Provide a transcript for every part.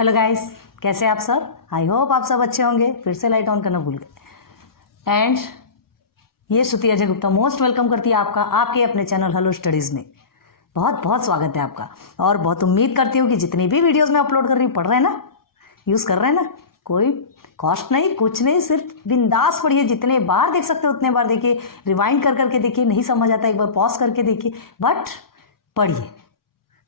Hello guys, कैसे आप सब? आई होप आप सब अच्छे होंगे। फिर से लाइट ऑन करना भूल गए। एंड ये श्रुति अजय गुप्ता मोस्ट वेलकम करती है आपका आपके अपने चैनल हेलो स्टडीज़ में। बहुत बहुत स्वागत है आपका और बहुत उम्मीद करती हूँ कि जितनी भी वीडियोस मैं अपलोड कर रही हूँ पढ़ रहे हैं ना, यूज़ कर रहे हैं ना, कोई कॉस्ट नहीं, कुछ नहीं, सिर्फ बिंदास पढ़िए। जितने बार देख सकते हो उतने बार देखिए, रिवाइंड कर करके देखिए, नहीं समझ आता एक बार पॉज करके देखिए, बट पढ़िए।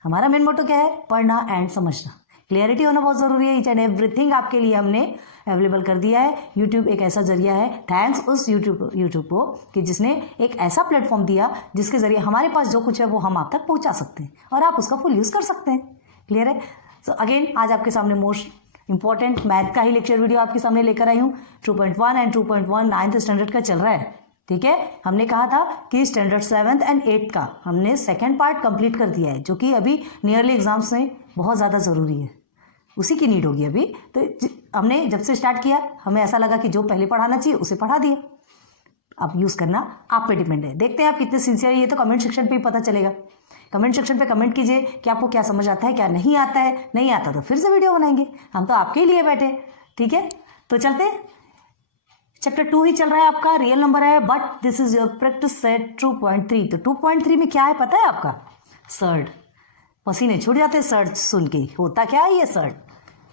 हमारा मेन मोटो क्या है? पढ़ना एंड समझना। क्लियरिटी होना बहुत ज़रूरी है। ईच एंड एवरीथिंग आपके लिए हमने अवेलेबल कर दिया है। यूट्यूब एक ऐसा जरिया है, थैंक्स उस यूट्यूब को कि जिसने एक ऐसा प्लेटफॉर्म दिया जिसके जरिए हमारे पास जो कुछ है वो हम आप तक पहुंचा सकते हैं और आप उसका फुल यूज़ कर सकते हैं। क्लियर है? सो अगेन आज आपके सामने मोस्ट इंपॉर्टेंट मैथ का ही लेक्चर वीडियो आपके सामने लेकर आई हूँ। 2.1 एंड 2.1 9th स्टैंडर्ड का चल रहा है। ठीक है, हमने कहा था कि स्टैंडर्ड 7th एंड 8th का हमने सेकेंड पार्ट कंप्लीट कर दिया है, जो कि अभी नियरली एग्जाम्स में बहुत ज़्यादा ज़रूरी है, उसी की नीड होगी अभी। तो हमने जब से स्टार्ट किया हमें ऐसा लगा कि जो पहले पढ़ाना चाहिए उसे पढ़ा दिया। अब यूज़ करना आप पे डिपेंड है। देखते हैं आप कितने सिंसियर है, ये तो कमेंट सेक्शन पे ही पता चलेगा। कमेंट सेक्शन पे कमेंट कीजिए कि आपको क्या समझ आता है, क्या नहीं आता है। नहीं आता तो फिर से वीडियो बनाएंगे, हम तो आपके लिए बैठे। ठीक है, तो चलते हैं। चैप्टर 2 ही चल रहा है आपका, रियल नंबर है, but this is your practice set 2.3। तो 2.3 में क्या है पता है आपका? सर्ड। पसीने छूट जाते हैं सर्ड सुन के। होता क्या है ये सर्ड?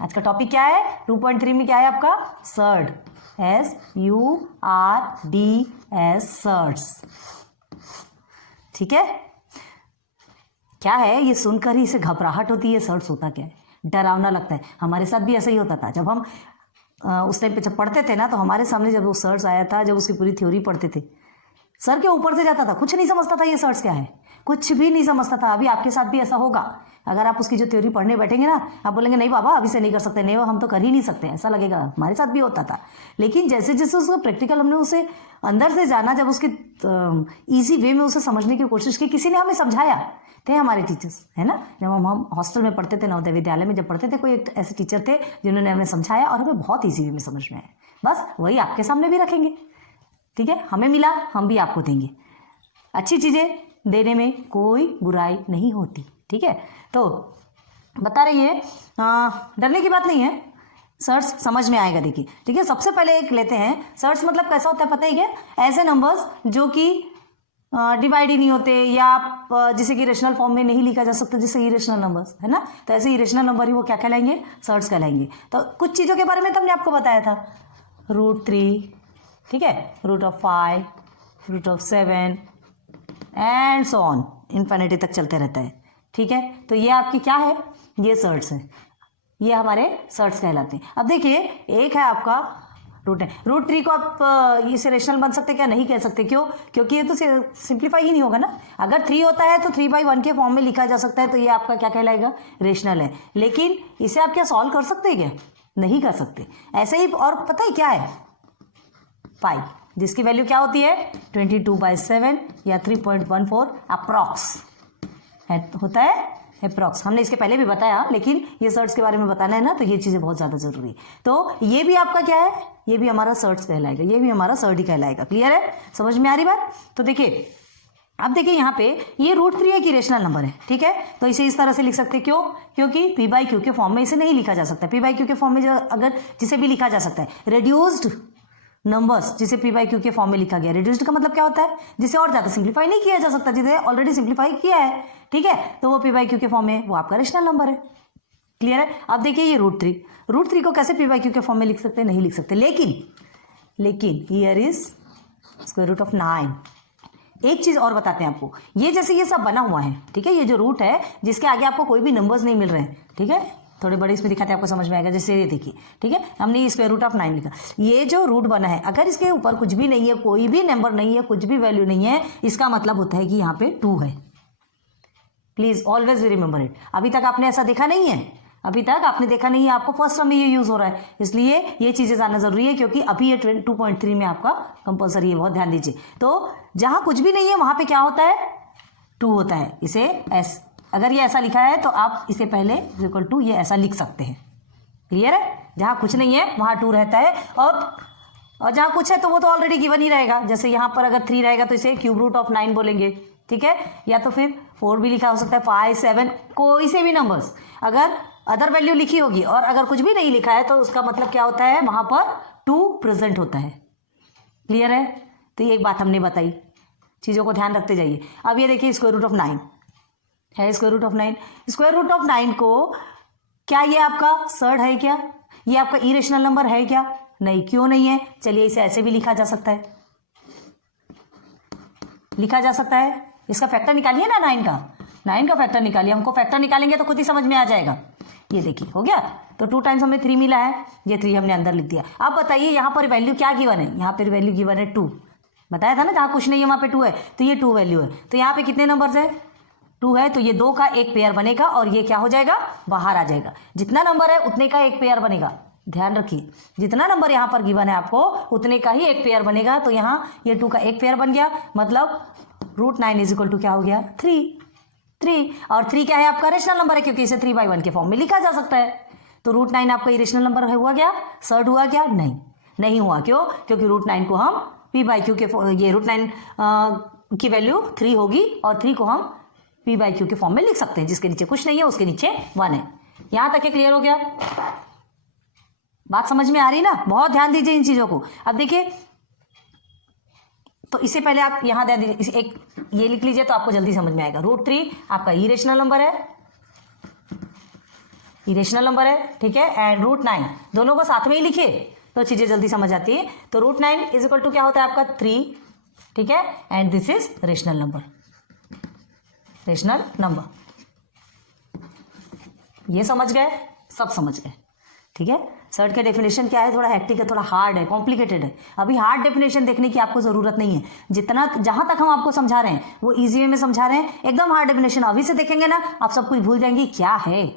आज का टॉपिक क्या है? 2.3 में क्या है आपका? सर्ड। SURD surds. ठीक है, क्या है ये? सुनकर ही इसे घबराहट होती है। सर्ड्स होता क्या है? डरावना लगता है। हमारे साथ भी ऐसा ही होता था जब हम उस टाइम पे जब पढ़ते थे ना, तो हमारे सामने जब वो सर्ड्स आया था, जब उसकी पूरी थ्योरी पढ़ते थे, सर के ऊपर से जाता था, कुछ नहीं समझता था ये सर्ड्स क्या है, कुछ भी नहीं समझता था। अभी आपके साथ भी ऐसा होगा। अगर आप उसकी जो थ्योरी पढ़ने बैठेंगे ना, आप बोलेंगे नहीं बाबा अभी से नहीं कर सकते, नहीं हम तो कर ही नहीं सकते, ऐसा लगेगा। हमारे साथ भी होता था। लेकिन जैसे जैसे उसका प्रैक्टिकल हमने उसे अंदर से जाना, जब उसके ईजी वे में उसे समझने की कोशिश की, किसी ने हमें समझाया, थे हमारे टीचर्स, है ना। जब हम हॉस्टल में पढ़ते थे, नवोदय विद्यालय में जब पढ़ते थे, कोई एक ऐसे टीचर थे जिन्होंने हमें समझाया और हमें बहुत ईजी वे में समझ में आया। बस वही आपके सामने भी रखेंगे। ठीक है, हमें मिला, हम भी आपको देंगे। अच्छी चीज़ें देने में कोई बुराई नहीं होती। ठीक है, तो बता रही है, डरने की बात नहीं है, सर्च समझ में आएगा। देखिए, ठीक है, सबसे पहले एक लेते हैं। सर्च मतलब कैसा होता है पता है क्या? ऐसे नंबर्स जो कि डिवाइड ही नहीं होते, या जिसे कि रेशनल फॉर्म में नहीं लिखा जा सकता, जैसे इरेशनल नंबर्स, है ना। तो ऐसे इरेशनल नंबर ही वो क्या कहलाएंगे? सर्च कहलाएंगे। तो कुछ चीज़ों के बारे में तो हमने आपको बताया था। √3, ठीक है, √5, √7 एंड सो ऑन, इन्फिनिटी तक चलते रहता है। ठीक है, तो ये आपकी क्या है? ये सर्ट्स है, ये हमारे सर्ट्स कहलाते हैं। अब देखिए, एक है आपका √3 को आप इसे रेशनल बन सकते क्या? नहीं कह सकते। क्यों? क्योंकि ये तो सिंप्लीफाई ही नहीं होगा ना। अगर 3 होता है तो 3/1 के फॉर्म में लिखा जा सकता है, तो ये आपका क्या कहलाएगा? रेशनल है। लेकिन इसे आप क्या सॉल्व कर सकते हैं क्या? नहीं कर सकते। ऐसे ही और पता है क्या है? 5, जिसकी वैल्यू क्या होती है? 22/7 या 3.14 अप्रॉक्स होता है, अप्रॉक्स। हमने इसके पहले भी बताया, लेकिन ये सर्ट्स के बारे में बताना है ना, तो ये चीज़ें बहुत ज़्यादा जरूरी है। तो ये भी आपका क्या है? ये भी हमारा सर्ट्स कहलाएगा, ये भी हमारा सर्ट ही कहलाएगा। क्लियर है? समझ में आ रही बात? तो देखिए, अब देखिए यहाँ पे ये √3 एक इरेशनल नंबर है। ठीक है, तो इसे इस तरह से लिख सकते हैं। क्यों? क्योंकि P/Q के फॉर्म में इसे नहीं लिखा जा सकता। P/Q के फॉर्म में जो अगर जिसे भी लिखा जा सकता है, रिड्यूस्ड नंबर्स जिसे P/Q के फॉर्म में लिखा गया। रिड्यूस्ड का मतलब क्या होता है? जिसे और ज्यादा सिंप्लीफाई नहीं किया जा सकता, जिसे ऑलरेडी सिंप्लीफाई किया है। ठीक है, तो वो P/Q के फॉर्म में वो आपका रेशनल नंबर है। क्लियर है? अब देखिए ये √3 को कैसे P/Q के फॉर्म में लिख सकते हैं? नहीं लिख सकते। लेकिन here is square root of 9। एक चीज और बताते हैं आपको, ये जैसे ये सब बना हुआ है, ठीक है, ये जो रूट है जिसके आगे आपको कोई भी नंबर्स नहीं मिल रहे हैं, ठीक है, थोड़े बड़े इसमें दिखाते हैं, आपको समझ में आएगा। जैसे ये देखिए, ठीक है, हमने स्क्वायर रूट ऑफ 9 लिखा। ये जो रूट बना है, अगर इसके ऊपर कुछ भी नहीं है, कोई भी नंबर नहीं है, कुछ भी वैल्यू नहीं है, इसका मतलब होता है कि यहाँ पे 2 है। Please always remember it. अभी तक आपने ऐसा देखा नहीं है, अभी तक आपने देखा नहीं है, आपको फर्स्ट टर्म में ये यूज हो रहा है, इसलिए ये चीजें जानना जरूरी है, क्योंकि अभी ये 2.3 में आपका कंपलसरी है। बहुत ध्यान दीजिए। तो जहां कुछ भी नहीं है वहां पे क्या होता है? 2 होता है। इसे अगर ये ऐसा लिखा है तो आप इसे पहले =2 ये ऐसा लिख सकते हैं। क्लियर है? जहां कुछ नहीं है वहां 2 रहता है, और जहां कुछ है तो वो तो ऑलरेडी गिवन ही रहेगा। जैसे यहाँ पर अगर 3 रहेगा तो इसे √9 बोलेंगे। ठीक है, या तो फिर 4 भी लिखा हो सकता है, 5, 7, कोई से भी नंबर्स। अगर अदर वैल्यू लिखी होगी और अगर कुछ भी नहीं लिखा है तो उसका मतलब क्या होता है, वहां पर 2 प्रेजेंट होता है। क्लियर है? तो ये एक बात हमने बताई, चीज़ों को ध्यान रखते जाइए। अब ये देखिए स्क्वायर रूट ऑफ 9 है, square root of 9। Square root of 9 को क्या ये आपका सर्ड है क्या? ये आपका इरेशनल नंबर है क्या? नहीं। क्यों नहीं है? चलिए इसे ऐसे भी लिखा जा सकता है, लिखा जा सकता है। इसका फैक्टर निकालिए ना, 9 का फैक्टर निकालिए। हमको फैक्टर निकालेंगे तो खुद ही समझ में आ जाएगा। ये देखिए हो गया। तो 2 टाइम्स हमें 3 मिला है, ये 3 हमने अंदर लिख दिया। अब बताइए यहाँ पर वैल्यू क्या गिवन है? यहाँ पर वैल्यू गिवन है 2। बताया था ना, जहाँ कुछ नहीं है वहाँ पे 2 है, तो ये 2 वैल्यू है। तो यहाँ पे कितने नंबर्स है? 2 है, तो ये 2 का एक पेयर बनेगा और ये क्या हो जाएगा, बाहर आ जाएगा। जितना नंबर है उतने का एक पेयर बनेगा। ध्यान रखिए, जितना नंबर यहाँ पर गिवन है आपको उतने का ही एक पेयर बनेगा। तो यहाँ ये 2 का एक पेयर बन गया, मतलब रूट 9 इज इक्वल टू क्या हो गया, 3। और 3 क्या है आपका? रेशनल नंबर है, क्योंकि इसे 3/1 के फॉर्म में लिखा जा सकता है। तो रूट 9 आपका इरेशनल नंबर हुआ क्या? सर्ड हुआ क्या? नहीं हुआ। क्यों? क्योंकि रूट 9 को हम p/q के, ये रूट 9 की वैल्यू 3 होगी और 3 को हम p/q के फॉर्म में लिख सकते हैं, जिसके नीचे कुछ नहीं है उसके नीचे 1 है। यहां तक क्लियर हो गया? बात समझ में आ रही ना? बहुत ध्यान दीजिए इन चीजों को। अब देखिए, तो इससे पहले आप यहां ध्यान दीजिए, एक ये लिख लीजिए तो आपको जल्दी समझ में आएगा। रूट 3 आपका इरेशनल नंबर है, इरेशनल नंबर है, ठीक है। एंड रूट 9 दोनों को साथ में ही लिखिए तो चीजें जल्दी समझ आती है। तो रूट 9 इज इक्वल टू क्या होता है आपका 3, ठीक है। And this is rational number, rational number. ये समझ गए? सब समझ गए, ठीक है। सर्ट के डेफिनेशन क्या है? थोड़ा हेक्टिक है, थोड़ा हार्ड है, कॉम्प्लिकेटेड है। अभी हार्ड डेफिनेशन देखने की आपको जरूरत नहीं है। जितना जहां तक हम आपको समझा रहे हैं वो इजी वे में समझा रहे हैं। एकदम हार्ड डेफिनेशन अभी से देखेंगे ना, आप सब कुछ भूल जाएंगे क्या है,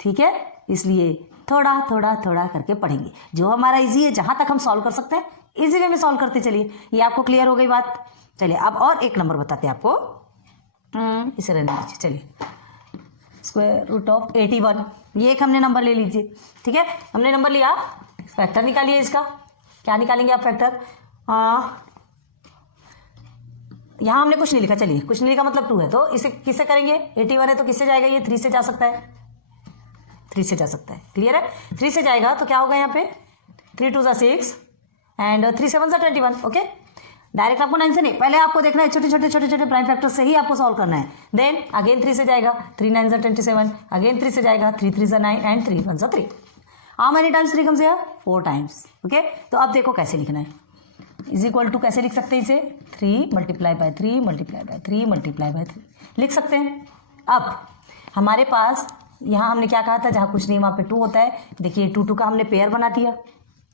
ठीक है। इसलिए थोड़ा थोड़ा थोड़ा करके पढ़ेंगे। जो हमारा इजी है, जहां तक हम सॉल्व कर सकते हैं इजी वे में सॉल्व करते चलिए। ये आपको क्लियर हो गई बात? चलिए अब और एक नंबर बताते हैं आपको, इसे रहने दीजिए। चलिए स्क्वायर रूट ऑफ 81, ये एक हमने नंबर ले लीजिए, ठीक है। हमने नंबर लिया, फैक्टर निकालिए इसका। क्या निकालेंगे आप फैक्टर? यहां हमने कुछ नहीं लिखा, चलिए कुछ नहीं लिखा मतलब 2 है, तो इसे किससे करेंगे? 81 है तो किससे जाएगा? ये 3 से जा सकता है, 3 से जा सकता है। क्लियर है? 3 से जाएगा तो क्या होगा यहाँ पे? 3 2 6 एंड 3 7 21। ओके, डायरेक्ट आपको 9 से नहीं, पहले आपको देखना है छोटे छोटे प्राइम फैक्टर से ही आपको सॉल्व करना है। देन अगेन 3 से जाएगा, 3 9 27, अगेन 3 से जाएगा, 3 3 9 and 3 1 3। How many times 3 comes here? 4 times. Okay, तो अब देखो कैसे लिखना है। इज इक्वल टू कैसे लिख सकते हैं इसे? 3 × 3 × 3 × 3 लिख सकते हैं। अब हमारे पास यहाँ हमने क्या कहा था, जहाँ कुछ नहीं वहाँ पे 2 होता है। देखिए 2 2 का हमने पेयर बना दिया,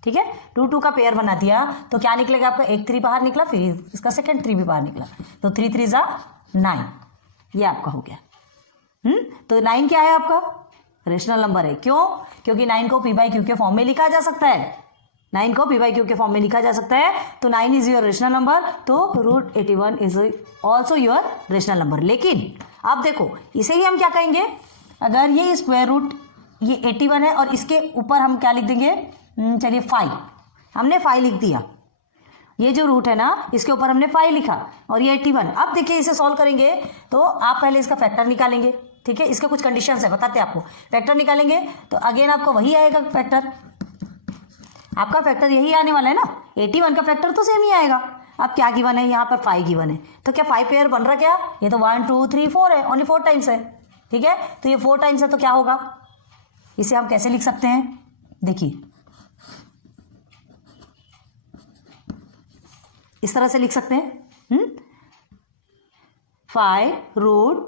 ठीक है। 2 2 का पेयर बना दिया तो क्या निकलेगा आपका? एक 3 बाहर निकला, फिर इसका सेकंड 3 भी बाहर निकला, तो 3 3 9, ये आपका हो गया। तो 9 क्या है आपका? रेशनल नंबर है। क्यों? क्योंकि 9 को p/q के फॉर्म में लिखा जा सकता है, 9 को p/q के फॉर्म में लिखा जा सकता है। तो 9 इज योर रेशनल नंबर, तो root 81 is also your rational number. लेकिन अब देखो इसे ही हम क्या कहेंगे, अगर ये स्क्वायर रूट ये 81 है और इसके ऊपर हम क्या लिख देंगे? चलिए 5, हमने 5 लिख दिया। ये जो रूट है ना इसके ऊपर हमने 5 लिखा और ये 81। अब देखिए इसे सॉल्व करेंगे तो आप पहले इसका फैक्टर निकालेंगे, ठीक है। इसके कुछ कंडीशंस है, बताते हैं आपको। फैक्टर निकालेंगे तो अगेन आपको वही आएगा फैक्टर, आपका फैक्टर यही आने वाला है ना। 81 का फैक्टर तो सेम ही आएगा। अब क्या गिवन है? यहाँ पर 5 गिवन है, तो क्या 5 पेयर बन रहा क्या? ये तो 1 2 3 4 है, ओनली 4 टाइम्स है, ठीक है। तो ये 4 टाइम्स है तो क्या होगा? इसे हम कैसे लिख सकते हैं? देखिए इस तरह से लिख सकते हैं, 5 रूट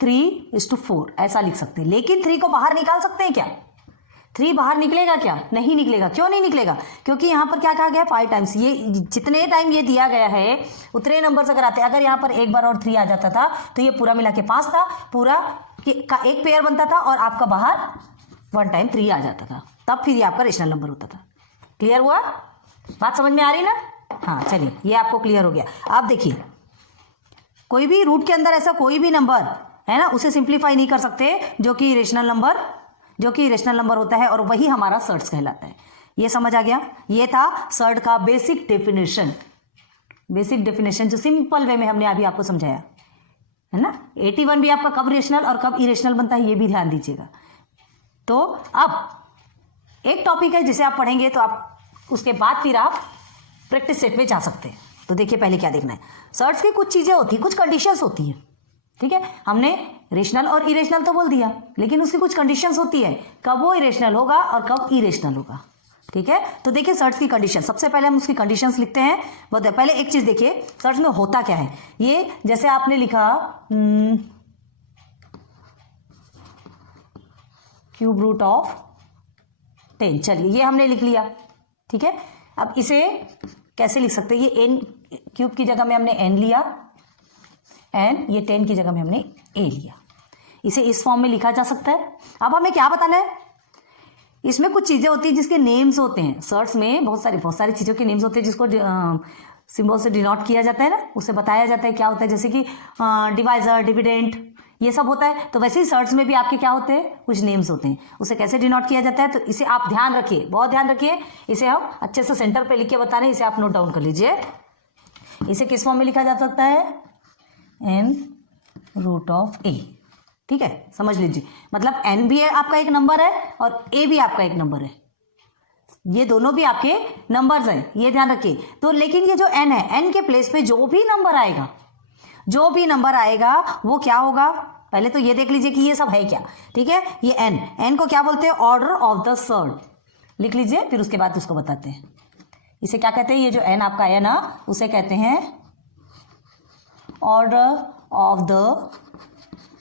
3:4 ऐसा लिख सकते हैं। लेकिन 3 को बाहर निकाल सकते हैं क्या? 3 बाहर निकलेगा क्या? नहीं निकलेगा। क्यों नहीं निकलेगा? क्योंकि यहाँ पर क्या कहा गया? 5 टाइम्स। ये जितने टाइम ये दिया गया है उतने नंबर अगर आते, अगर यहाँ पर एक बार और 3 आ जाता था तो ये पूरा मिला के 5 था, पूरा का एक पेयर बनता था और आपका बाहर 1 टाइम 3 आ जाता था, तब फिर ये आपका रेशनल नंबर होता था। क्लियर हुआ? बात समझ में आ रही ना? हाँ चलिए ये आपको क्लियर हो गया। अब देखिए कोई भी रूट के अंदर ऐसा कोई भी नंबर है ना, उसे सिंप्लीफाई नहीं कर सकते जो कि रेशनल नंबर होता है, और वही हमारा सर्ट्स कहलाता है। ये समझ आ गया? ये था सर्ट का बेसिक डेफिनेशन जो सिंपल वे में हमने अभी आपको समझाया। है ना। 81 भी आपका कब रेशनल और कब इरेशनल बनता है ये भी ध्यान दीजिएगा। तो अब एक टॉपिक है जिसे आप पढ़ेंगे तो आप उसके बाद फिर आप प्रैक्टिस सेट में जा सकते हैं। तो देखिए पहले क्या देखना है, सर्ट्स की कुछ चीज़ें होती हैं, कुछ कंडीशंस होती हैं, ठीक है। हमने रेशनल और इरेशनल तो बोल दिया, लेकिन उसकी कुछ कंडीशंस होती है, कब वो इरेशनल होगा और कब इरेशनल होगा, ठीक है। तो देखिए सर्ट्स की कंडीशन, सबसे पहले हम उसकी कंडीशंस लिखते हैं। बहुत पहले एक चीज़ देखिए सर्ट्स में होता क्या है। ये जैसे आपने लिखा क्यूब रूट ऑफ 10, चलिए ये हमने लिख लिया, ठीक है। अब इसे कैसे लिख सकते हैं, ये n क्यूब की जगह में हमने n लिया, n, ये 10 की जगह में हमने a लिया, इसे इस फॉर्म में लिखा जा सकता है। अब हमें क्या बताना है, इसमें कुछ चीज़ें होती हैं जिसके नेम्स होते हैं, सर्ट्स में बहुत सारी चीज़ों के नेम्स होते हैं जिसको सिंबल से डिनोट किया जाता है ना, उसे बताया जाता है क्या होता है, जैसे कि डिवाइजर, डिविडेंट, ये सब होता है। तो वैसे ही सर्ट्स में भी आपके क्या होते हैं, कुछ नेम्स होते हैं, उसे कैसे डिनोट किया जाता है। तो इसे आप ध्यान रखिए, बहुत ध्यान रखिए, इसे हम अच्छे से सेंटर पे लिख के बता रहे हैं, इसे आप नोट डाउन कर लीजिए। इसे किस फॉर्म में लिखा जा सकता है, n रूट ऑफ a, ठीक है, समझ लीजिए। मतलब n भी है आपका एक नंबर है और a भी आपका एक नंबर है, ये दोनों भी आपके नंबर्स हैं, ये ध्यान रखिए। तो लेकिन ये जो n है, n के प्लेस पे जो भी नंबर आएगा वो क्या होगा, पहले तो ये देख लीजिए कि ये सब है क्या, ठीक है। ये n को क्या बोलते हैं, ऑर्डर ऑफ द सर्ट, लिख लीजिए, फिर उसके बाद उसको बताते हैं। इसे क्या कहते हैं, ये जो n आपका है ना, उसे कहते हैं ऑर्डर ऑफ द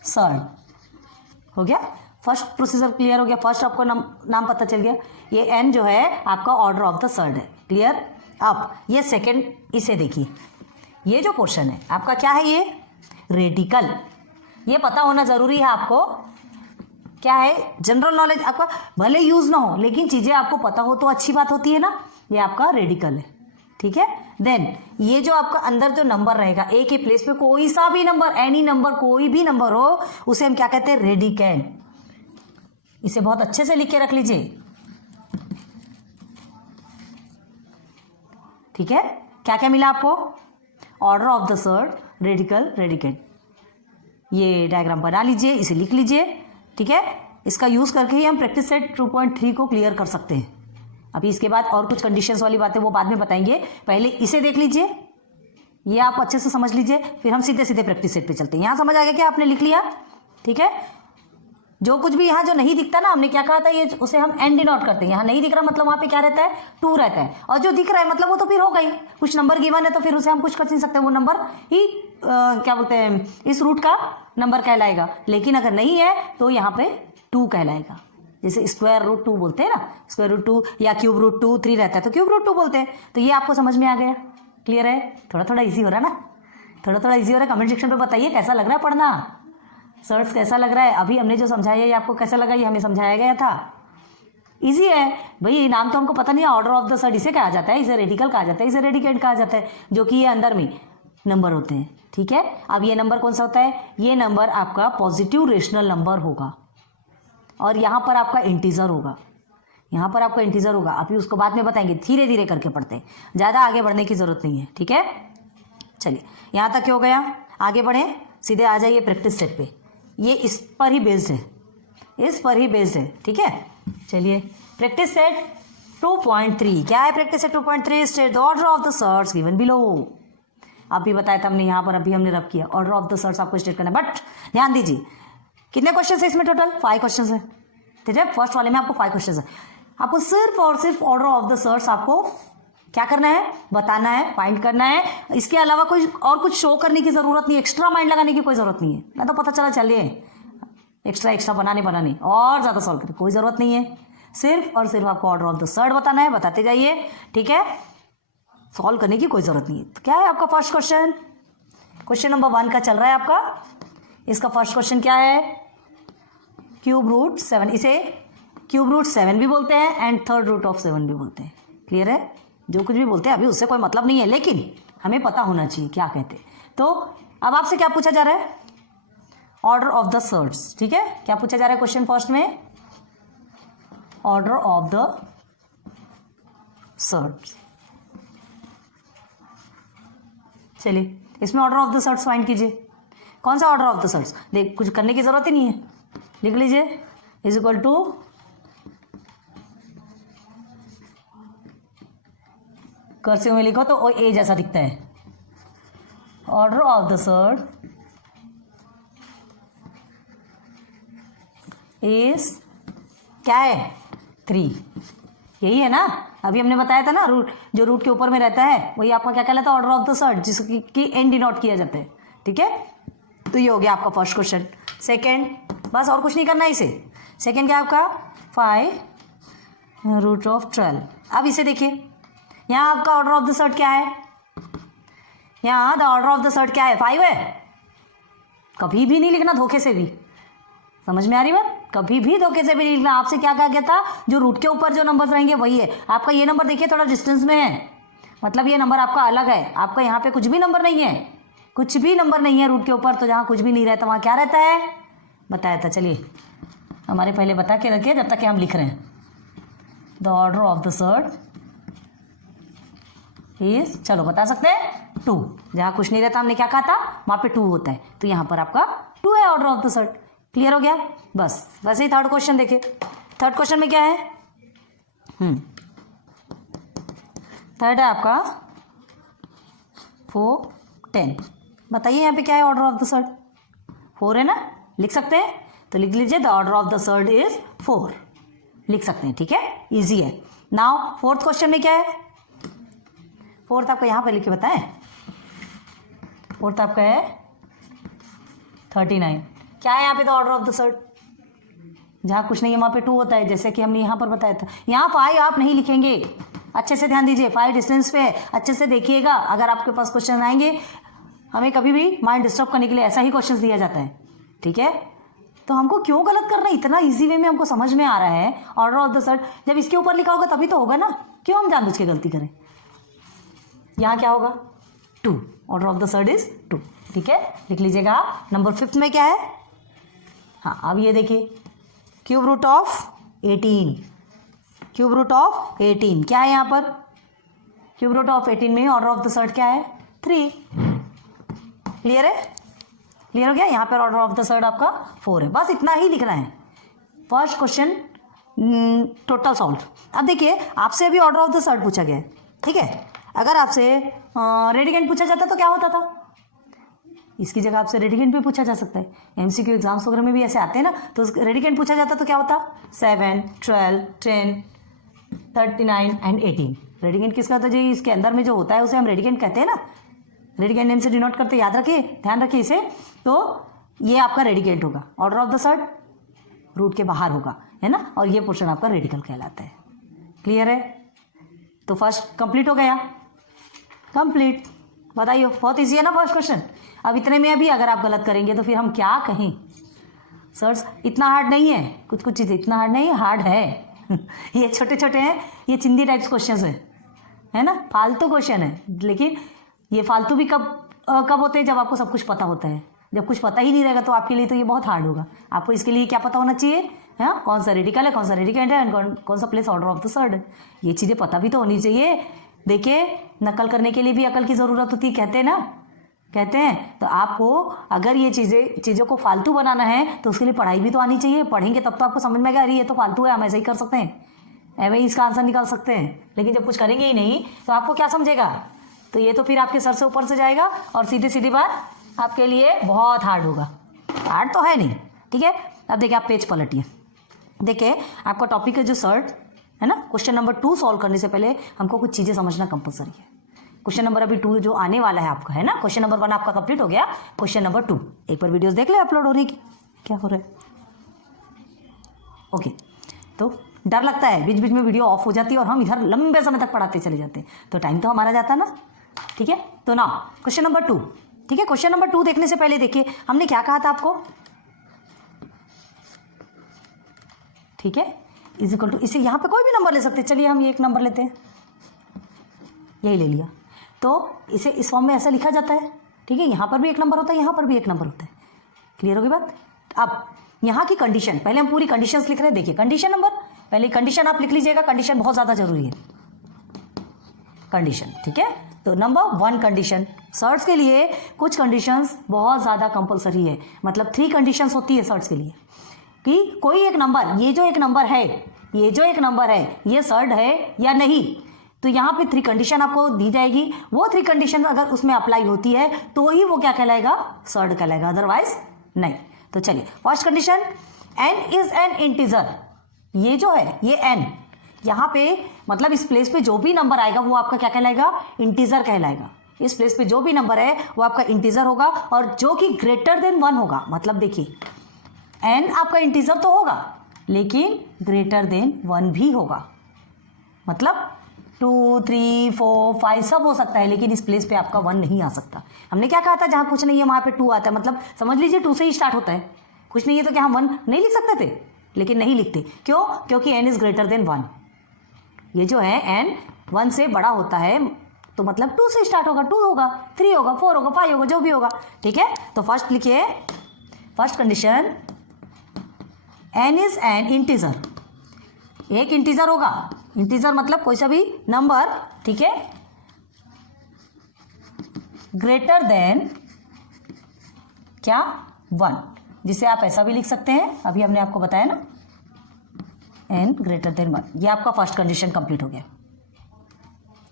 सर्ट। हो गया, फर्स्ट प्रोसीजर क्लियर हो गया, फर्स्ट आपको नाम पता चल गया। ये n जो है आपका ऑर्डर ऑफ द सर्ट है, क्लियर। अब ये सेकंड, इसे देखिए, ये जो पोर्शन है आपका क्या है, ये रेडिकल, ये पता होना जरूरी है आपको, क्या है, जनरल नॉलेज आपका भले यूज ना हो लेकिन चीजें आपको पता हो तो अच्छी बात होती है ना। ये आपका रेडिकल है, ठीक है। देन ये जो आपका अंदर जो नंबर रहेगा, ए के प्लेस पे कोई सा भी नंबर, एनी नंबर, कोई भी नंबर हो, उसे हम क्या कहते हैं, रेडिकल। इसे बहुत अच्छे से लिख के रख लीजिए, ठीक है। क्या क्या मिला आपको, order of the surd, radical, radicand. ये डायग्राम बना लीजिए, इसे लिख लीजिए, ठीक है। इसका यूज करके ही हम प्रैक्टिस सेट 2.3 को क्लियर कर सकते हैं। अभी इसके बाद और कुछ कंडीशंस वाली बातें वो बाद में बताएंगे, पहले इसे देख लीजिए, ये आप अच्छे से समझ लीजिए, फिर हम सीधे सीधे प्रैक्टिस सेट पे चलते हैं। यहाँ समझ आ गया क्या, आपने लिख लिया, ठीक है। जो कुछ भी यहाँ जो नहीं दिखता ना, हमने क्या कहा था, ये उसे हम n डिनोट करते हैं। यहाँ नहीं दिख रहा मतलब वहाँ पे क्या रहता है, 2 रहता है, और जो दिख रहा है मतलब वो तो फिर हो गई, कुछ नंबर गिवन है तो फिर उसे हम कुछ कर नहीं सकते, वो नंबर ही क्या बोलते हैं, इस रूट का नंबर कहलाएगा। लेकिन अगर नहीं है तो यहाँ पे 2 कहलाएगा, जैसे स्क्वायर रूट 2 बोलते हैं ना, स्क्वायर रूट 2 या क्यूब रूट 2, 3 रहता है तो क्यूब रूट 2 बोलते हैं। तो ये आपको समझ में आ गया, क्लियर है, थोड़ा थोड़ा ईजी हो रहा है ना, थोड़ा थोड़ा ईजी हो रहा है। कमेंट सेक्शन पे बताइए कैसा लग रहा है पढ़ना, सर्ट्स कैसा लग रहा है। अभी हमने जो समझाया ये आपको कैसा लगा, ये हमें समझाया गया था, इजी है भाई। नाम तो हमको पता नहीं है, ऑर्डर ऑफ द सर्ट इसे कहा जाता है, इसे रेडिकल कहा जाता है, इसे रेडिकेंड कहा जाता है, जो कि ये अंदर में नंबर होते हैं, ठीक है। अब ये नंबर कौन सा होता है, ये नंबर आपका पॉजिटिव रेशनल नंबर होगा, और यहाँ पर आपका इंटीजर होगा, यहाँ पर आपका इंटीजर होगा। अभी उसको बाद में बताएंगे, धीरे धीरे करके पढ़ते हैं, ज़्यादा आगे बढ़ने की ज़रूरत नहीं है, ठीक है। चलिए यहाँ तक हो गया, आगे बढ़ें, सीधे आ जाइए प्रैक्टिस सेट पे। ये इस पर ही बेस्ड है, इस पर ही बेस्ड है, ठीक है। चलिए प्रैक्टिस सेट 2.3 क्या है, practice set 2.3 state the order of the surds given below. अभी बताया था हमने, यहाँ पर अभी हमने रब किया, ऑर्डर ऑफ द सर्ट्स आपको स्टेट करना है। बट ध्यान दीजिए कितने क्वेश्चन है इसमें, टोटल 5 क्वेश्चन है, ठीक है। फर्स्ट वाले में आपको 5 क्वेश्चन है, आपको सिर्फ और सिर्फ ऑर्डर ऑफ द सर्ट्स आपको क्या करना है, बताना है, फाइंड करना है। इसके अलावा कोई और कुछ शो करने की जरूरत नहीं है, एक्स्ट्रा माइंड लगाने की कोई जरूरत नहीं है, ना तो पता चला चलिए एक्स्ट्रा बनाने और ज्यादा सॉल्व करने कोई जरूरत नहीं है। सिर्फ और सिर्फ आपको ऑर्डर ऑफ द सर्ट बताना है, बताते जाइए, ठीक है। सॉल्व करने की कोई जरूरत नहीं है। तो क्या है आपका फर्स्ट क्वेश्चन, क्वेश्चन नंबर 1 का चल रहा है आपका। इसका फर्स्ट क्वेश्चन क्या है, क्यूब रूट 7, इसे क्यूब रूट 7 भी बोलते हैं एंड थर्ड रूट ऑफ 7 भी बोलते हैं, क्लियर है। जो कुछ भी बोलते हैं अभी उससे कोई मतलब नहीं है, लेकिन हमें पता होना चाहिए क्या कहते हैं। तो अब आपसे क्या पूछा जा रहा है, ऑर्डर ऑफ द सर्ट्स, ठीक है। क्या पूछा जा रहा है क्वेश्चन फर्स्ट में, ऑर्डर ऑफ द सर्ट्स। चलिए इसमें order of the surds find कीजिए। कौन सा ऑर्डर ऑफ द सर्ट्स, देख कुछ करने की जरूरत ही नहीं है, लिख लीजिए इज इक्वल टू कर्सिव में लिखो तो ए जैसा दिखता है, order of the surd is क्या है 3, यही है ना, अभी हमने बताया था ना, रूट जो रूट के ऊपर में रहता है वही आपका क्या कहलाता है, ऑर्डर ऑफ द सर्ट, जिसकी एन डिनोट किया जाता है, ठीक है। तो ये हो गया आपका फर्स्ट क्वेश्चन। सेकंड, बस और कुछ नहीं करना है इसे, सेकंड क्या आपका 5√12। अब इसे देखिए, यहाँ आपका ऑर्डर ऑफ द सर्ट क्या है, यहाँ the order of the surd क्या है 5 है, कभी भी नहीं लिखना धोखे से भी, समझ में आ रही बात, कभी भी धोखे से भी नहीं लिखना। आपसे क्या कहा गया था, जो रूट के ऊपर जो नंबर्स रहेंगे वही है। आपका ये नंबर देखिए थोड़ा डिस्टेंस में है, मतलब ये नंबर आपका अलग है, आपका यहाँ पे कुछ भी नंबर नहीं है, कुछ भी नंबर नहीं है रूट के ऊपर, तो जहाँ कुछ भी नहीं रहता वहाँ क्या रहता है, बताया था। चलिए हमारे पहले बता के रखिए जब तक कि हम लिख रहे हैं, the order of the surd is, चलो बता सकते हैं 2, जहाँ कुछ नहीं रहता हमने क्या कहा था, वहाँ पे 2 होता है, तो यहाँ पर आपका 2 है order of the surd. Clear हो गया, बस वैसे ही थर्ड क्वेश्चन देखिए, थर्ड क्वेश्चन में क्या है, थर्ड है आपका 4, 10। बताइए यहाँ पे क्या है ऑर्डर ऑफ द सर्ट, 4 है ना, लिख सकते हैं, तो लिख लीजिए the order of the surd is 4, लिख सकते हैं, ठीक है, इजी है। नाउ फोर्थ क्वेश्चन में क्या है, फोर्थ आपका यहाँ पे लिख के बताएं, फोर्थ आपका है 39। क्या है यहाँ पे the order of the surd, जहाँ कुछ नहीं है वहाँ पे 2 होता है, जैसे कि हमने यहाँ पर बताया था। यहाँ 5 आप नहीं लिखेंगे, अच्छे से ध्यान दीजिए, 5 डिस्टेंस पे है, अच्छे से देखिएगा, अगर आपके पास क्वेश्चन आएंगे, हमें कभी भी माइंड डिस्टर्ब करने के लिए ऐसा ही क्वेश्चन दिया जाता है, ठीक है। तो हमको क्यों गलत करना, इतना ईजी वे में हमको समझ में आ रहा है ऑर्डर ऑफ द सर्ट, जब इसके ऊपर लिखा होगा तभी तो होगा ना, क्यों हम जानबूझ के गलती करें। यहाँ क्या होगा 2, order of the surd is 2, ठीक है, लिख लीजिएगा। नंबर 5 में क्या है, हाँ अब ये देखिए, cube root of 18, cube root of 18 क्या है यहाँ पर, क्यूब रूट ऑफ 18 में ऑर्डर ऑफ द सर्ट क्या है 3। क्लियर है, क्लियर हो गया। यहाँ पर ऑर्डर ऑफ द सर्ट आपका 4 है, बस इतना ही लिखना है। First question total solve. अब देखिए आपसे अभी ऑर्डर ऑफ द सर्ट पूछा गया है, ठीक है, अगर आपसे रेडिकेंट पूछा जाता तो क्या होता था, इसकी जगह आपसे रेडिकेंट भी पूछा जा सकता है, एमसीक्यू एग्जाम्स वगैरह में भी ऐसे आते हैं ना, तो रेडिकेंट पूछा जाता तो क्या होता 7, 12, 10, 39 एंड 18। रेडिकेंट किसका होता है, जी इसके अंदर में जो होता है उसे हम रेडिकेंट कहते हैं ना, रेडिकेंट नेम से डिनोट करते, याद रखिए, ध्यान रखिए इसे। तो ये आपका रेडिकेंट होगा, order of the surd root के बाहर होगा, है ना, और ये पोर्शन आपका रेडिकल कहलाता है। क्लियर है, तो फर्स्ट कंप्लीट हो गया, कंप्लीट। बताइए, बहुत इजी है ना फर्स्ट क्वेश्चन। अब इतने में अभी अगर आप गलत करेंगे तो फिर हम क्या कहें, सर्स इतना हार्ड नहीं है, कुछ कुछ चीज़ें इतना हार्ड नहीं है, हार्ड है ये छोटे छोटे हैं, ये चिंदी टाइप्स क्वेश्चन है ना, फालतू क्वेश्चन है, लेकिन ये फालतू भी कब होते हैं, जब आपको सब कुछ पता होता है। जब कुछ पता ही नहीं रहेगा तो आपके लिए तो ये बहुत हार्ड होगा। आपको इसके लिए क्या पता होना चाहिए, है कौन सा रेडिकल है, कौन सा रेडिकेंट है, कौन सा place order of the surd है, ये चीज़ें पता भी तो होनी चाहिए। देखिए नकल करने के लिए भी अकल की ज़रूरत होती है, कहते हैं। तो आपको अगर ये चीज़ों को फालतू बनाना है तो उसके लिए पढ़ाई भी तो आनी चाहिए। पढ़ेंगे तब तो आपको समझ में आएगा, अरे ये तो फालतू है, हम ऐसे ही कर सकते हैं, ऐसे ही इसका आंसर निकाल सकते हैं। लेकिन जब कुछ करेंगे ही नहीं तो आपको क्या समझेगा, तो ये तो फिर आपके सर से ऊपर से जाएगा और सीधी सीधी बात आपके लिए बहुत हार्ड होगा। हार्ड तो है नहीं, ठीक है। अब देखिए आप पेज पलटिए, देखिए आपका टॉपिक है जो सर्ट है ना। क्वेश्चन नंबर 2 सॉल्व करने से पहले हमको कुछ चीज़ें समझना कंपलसरी है। क्वेश्चन नंबर अभी 2 जो आने वाला है आपका, है ना, क्वेश्चन नंबर 1 आपका कंप्लीट हो गया, क्वेश्चन नंबर 2 एक बार वीडियोस देख ले अपलोड हो रही की क्या हो रहा है। ओके, तो डर लगता है बीच बीच में वीडियो ऑफ हो जाती है और हम इधर लंबे समय तक पढ़ाते चले जाते हैं, तो टाइम तो हमारा जाता है ना, ठीक है। तो ना क्वेश्चन नंबर 2, ठीक है। क्वेश्चन नंबर 2 देखने से पहले देखिए हमने क्या कहा था आपको, ठीक है, इज इक्वल टू, इसे यहाँ पे कोई भी नंबर ले सकते हैं। चलिए हम ये एक नंबर लेते हैं, यही ले लिया, तो इसे इस फॉर्म में ऐसा लिखा जाता है, ठीक है। यहाँ पर भी एक नंबर होता है, यहाँ पर भी एक नंबर होता है। क्लियर होगी बात। अब यहाँ की कंडीशन, पहले हम पूरी कंडीशंस लिख रहे हैं। देखिए कंडीशन नंबर, पहले कंडीशन आप लिख लीजिएगा, कंडीशन बहुत ज़्यादा जरूरी है। कंडीशन, ठीक है। तो नंबर 1 कंडीशन, सर्ट्स के लिए कुछ कंडीशंस बहुत ज़्यादा कंपलसरी है, मतलब 3 कंडीशंस होती है सर्ट्स के लिए कि कोई एक नंबर, ये जो एक नंबर है, ये सर्ड है या नहीं। तो यहाँ पे 3 कंडीशन आपको दी जाएगी, वो 3 कंडीशन अगर उसमें अप्लाई होती है तो ही वो क्या कहलाएगा, सर्ड कहलाएगा, अदरवाइज नहीं। तो चलिए first condition, n is an integer. ये जो है ये n, यहाँ पे मतलब इस प्लेस पे जो भी नंबर आएगा वो आपका क्या कहलाएगा, इंटीजर कहलाएगा। इस प्लेस पे जो भी नंबर है वो आपका इंटीजर होगा और जो कि ग्रेटर देन 1 होगा। मतलब देखिए n आपका इंटीजर तो होगा लेकिन ग्रेटर देन 1 भी होगा, मतलब 2, 3, 4, 5 सब हो सकता है, लेकिन इस प्लेस पे आपका 1 नहीं आ सकता। हमने क्या कहा था, जहां कुछ नहीं है वहां पे 2 आता है, मतलब समझ लीजिए 2 से ही स्टार्ट होता है। कुछ नहीं है तो क्या हम 1 नहीं लिख सकते थे, लेकिन नहीं लिखते। क्यों? क्योंकि n इज ग्रेटर देन 1। ये जो है n 1 से बड़ा होता है तो मतलब 2 से स्टार्ट होगा, 2 होगा, 3 होगा, 4 होगा, 5 होगा, जो भी होगा, ठीक है। तो फर्स्ट लिखिए, first condition, n is an integer, एक इंटीजर होगा। इंटीजर मतलब कोई सा भी नंबर, ठीक है, ग्रेटर देन क्या, 1, जिसे आप ऐसा भी लिख सकते हैं, अभी हमने आपको बताया ना, n ग्रेटर देन 1। ये आपका फर्स्ट कंडीशन कंप्लीट हो गया।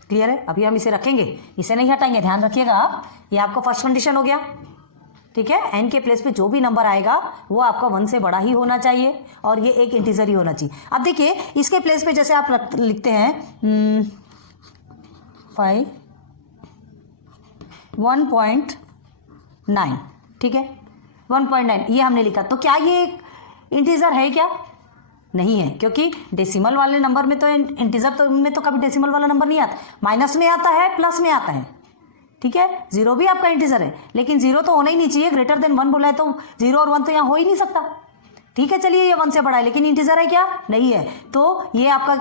क्लियर है? अभी हम इसे रखेंगे, इसे नहीं हटाएंगे, ध्यान रखिएगा आप। ये आपका फर्स्ट कंडीशन हो गया, ठीक है। n के प्लेस पे जो भी नंबर आएगा वो आपका 1 से बड़ा ही होना चाहिए और ये एक इंटीजर ही होना चाहिए। अब देखिए इसके प्लेस पे जैसे आप लिखते हैं 5 1.9, ठीक है, 1.9 ये हमने लिखा। तो क्या ये एक इंटीजर है क्या? नहीं है, क्योंकि डेसिमल वाले नंबर में तो, इंटीजर तो में तो कभी डेसिमल वाला नंबर नहीं आता, माइनस में आता है, प्लस में आता है, ठीक है। 0 भी आपका इंटीजर है, लेकिन 0 तो होना ही नहीं चाहिए, ग्रेटर देन 1 बोला है तो 0 और 1 तो यहाँ हो ही नहीं सकता, ठीक है। चलिए ये 1 से बड़ा है लेकिन इंटीजर है क्या? नहीं है, तो ये आपका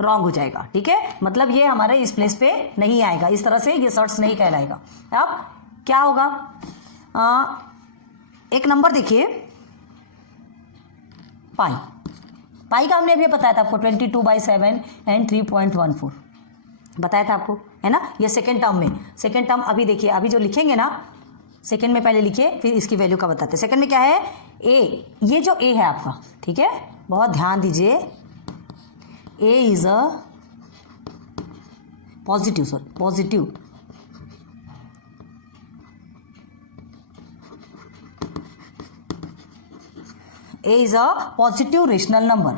रॉन्ग हो जाएगा, ठीक है। मतलब ये हमारे इस प्लेस पे नहीं आएगा, इस तरह से ये सर्ट्स नहीं कहलाएगा। अब क्या होगा, एक नंबर देखिए पाई का हमने अभी बताया था आपको 22/7 एंड 3.14 बताया था आपको, है ना। ये सेकेंड टर्म में, सेकेंड टर्म अभी देखिए, अभी जो लिखेंगे ना, सेकेंड में पहले लिखिए फिर इसकी वैल्यू का बताते हैं। सेकेंड में क्या है, ए, ये जो ए है आपका, ठीक है, बहुत ध्यान दीजिए, A is a positive A is a positive rational number.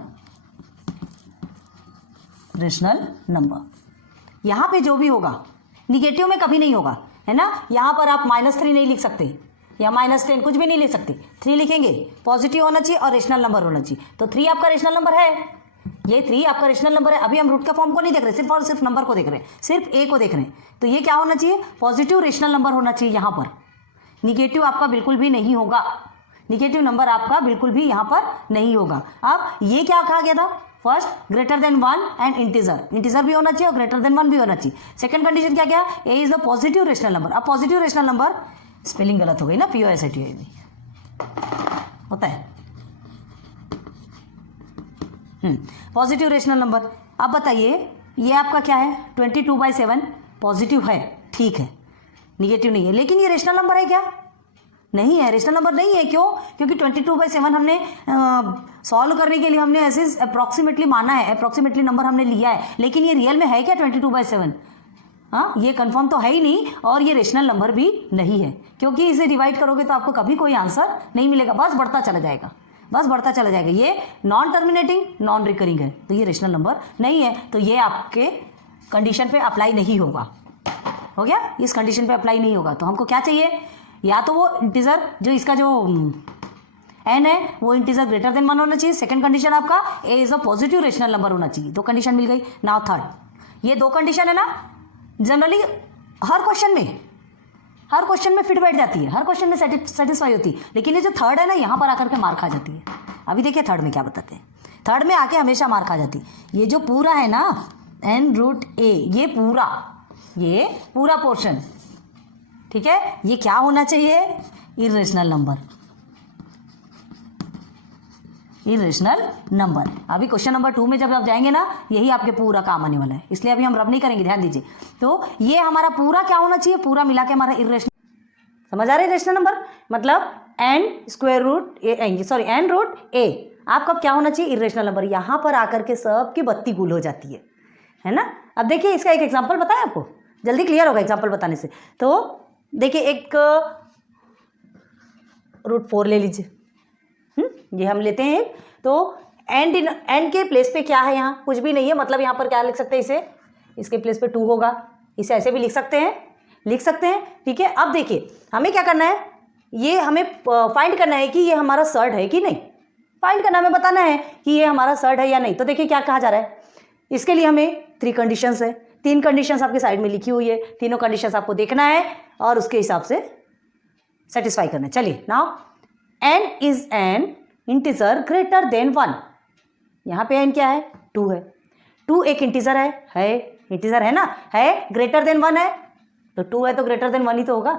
यहां पे जो भी होगा निगेटिव में कभी नहीं होगा, है ना। यहां पर आप -3 नहीं लिख सकते या -10 कुछ भी नहीं लिख सकते, 3 लिखेंगे, पॉजिटिव होना चाहिए और रेशनल नंबर होना चाहिए। तो 3 आपका रेशनल नंबर है, ये 3 आपका रेशनल नंबर है। अभी हम रूट के फॉर्म को नहीं देख रहे, सिर्फ और सिर्फ नंबर को देख रहे हैं, सिर्फ ए को देख रहे हैं। तो ये क्या होना चाहिए, पॉजिटिव रेशनल नंबर होना चाहिए। यहां पर निगेटिव आपका बिल्कुल भी नहीं होगा, निगेटिव नंबर आपका बिल्कुल भी यहां पर नहीं होगा। अब ये क्या कहा गया था, first greater than 1 and integer भी होना चाहिए और ग्रेटर देन 1 भी होना चाहिए। सेकंड कंडीशन क्या गया, A is the positive rational number. अब पॉजिटिव रेशनल नंबर, स्पेलिंग गलत हो गई ना, POSITIV होता है, पॉजिटिव रेशनल नंबर। अब बताइए ये आपका क्या है, 22/7 पॉजिटिव है, ठीक है, निगेटिव नहीं है, लेकिन ये रेशनल नंबर है क्या? नहीं है, रेशनल नंबर नहीं है। क्यों? क्योंकि 22/7 हमने सॉल्व करने के लिए हमने ऐसे अप्रॉक्सीमेटली माना है, अप्रॉक्सीमेटली नंबर हमने लिया है, लेकिन ये रियल में है क्या 22/7? हाँ, ये कंफर्म तो है ही नहीं, और ये रेशनल नंबर भी नहीं है, क्योंकि इसे डिवाइड करोगे तो आपको कभी कोई आंसर नहीं मिलेगा, बस बढ़ता चला जाएगा, बस बढ़ता चला जाएगा। ये नॉन टर्मिनेटिंग, नॉन रिकरिंग है, तो ये रेशनल नंबर नहीं है, तो ये आपके कंडीशन पे अप्लाई नहीं होगा। हो गया, इस कंडीशन पे अप्लाई नहीं होगा। तो हमको क्या चाहिए, या तो वो इंटीजर जो इसका जो n है वो इंटीजर ग्रेटर देन 1 होना चाहिए। सेकंड कंडीशन आपका a is a positive rational number होना चाहिए। 2 कंडीशन मिल गई। नाउ थर्ड, ये 2 कंडीशन है ना, जनरली हर क्वेश्चन में फिट बैठ जाती है, हर क्वेश्चन में सेटिस्फाई होती है, लेकिन ये जो थर्ड है ना, यहाँ पर आकर के मार खा जाती है। अभी देखिए थर्ड में क्या बताते हैं, थर्ड में आके हमेशा मार खा जाती है। ये जो पूरा है ना n√a, ये पूरा पोर्शन, ठीक है, ये क्या होना चाहिए, इर्रेशनल नंबर। Irrational number. अभी क्वेश्चन नंबर 2 में जब आप जाएंगे ना, यही आपके पूरा काम आने वाला है, इसलिए अभी हम रब नहीं करेंगे, ध्यान दीजिए। तो ये हमारा पूरा क्या होना चाहिए, पूरा मिला के हमारा इरेशनल, समझ आ रहा है इरेशनल नंबर मतलब एन स्क्वायर रूट ए, सॉरी एन रूट ए, आपका क्या होना चाहिए इरेशनल नंबर। यहाँ पर आकर के सबकी बत्ती गुल हो जाती है ना। अब देखिए इसका एक एग्जाम्पल बताएं आपको, जल्दी क्लियर होगा एग्जाम्पल बताने से। तो देखिए एक √4 ले लीजिए, ये हम लेते हैं। तो एन के प्लेस पे क्या है, यहाँ कुछ भी नहीं है, मतलब यहाँ पर क्या लिख सकते हैं इसे, इसके प्लेस पे 2 होगा, इसे ऐसे भी लिख सकते हैं, ठीक है। अब देखिए हमें क्या करना है, ये हमें फाइंड करना है कि ये हमारा सर्ट है कि नहीं, फाइंड करना, हमें बताना है कि ये हमारा सर्ट है या नहीं। तो देखिए क्या कहा जा रहा है, इसके लिए हमें 3 कंडीशंस है, 3 कंडीशंस आपकी साइड में लिखी हुई है, तीनों कंडीशंस आपको देखना है और उसके हिसाब से सेटिस्फाई करना है। चलिए now n is an integer greater than 1, यहाँ पे n क्या है, 2 है, 2 एक इंटीजर है इंटीजर है ना, है ग्रेटर देन 1 है, तो 2 है तो ग्रेटर देन 1 ही तो होगा,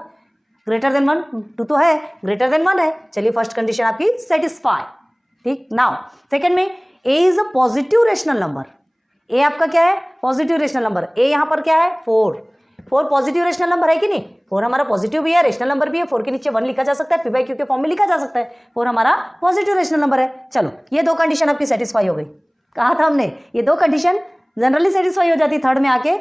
ग्रेटर देन 1, 2 तो है, ग्रेटर देन 1 है। चलिए फर्स्ट कंडीशन आपकी सेटिस्फाई, ठीक। नाउ सेकंड में a is a positive rational number, A आपका क्या है, पॉजिटिव रेशनल नंबर, ए यहाँ पर क्या है 4 पॉजिटिव रेशनल नंबर है कि नहीं, 4 हमारा पॉजिटिव भी है, रेशनल नंबर भी है, 4 के नीचे 1 लिखा जा सकता है, p/q के फॉर्म में लिखा जा सकता है, 4 हमारा पॉजिटिव रेशनल नंबर है। चलो ये 2 कंडीशन आपकी सेटिस्फाई हो गई, कहा था हमने ये 2 कंडीशन जनरली सेटिस्फाई हो जाती, थर्ड में आके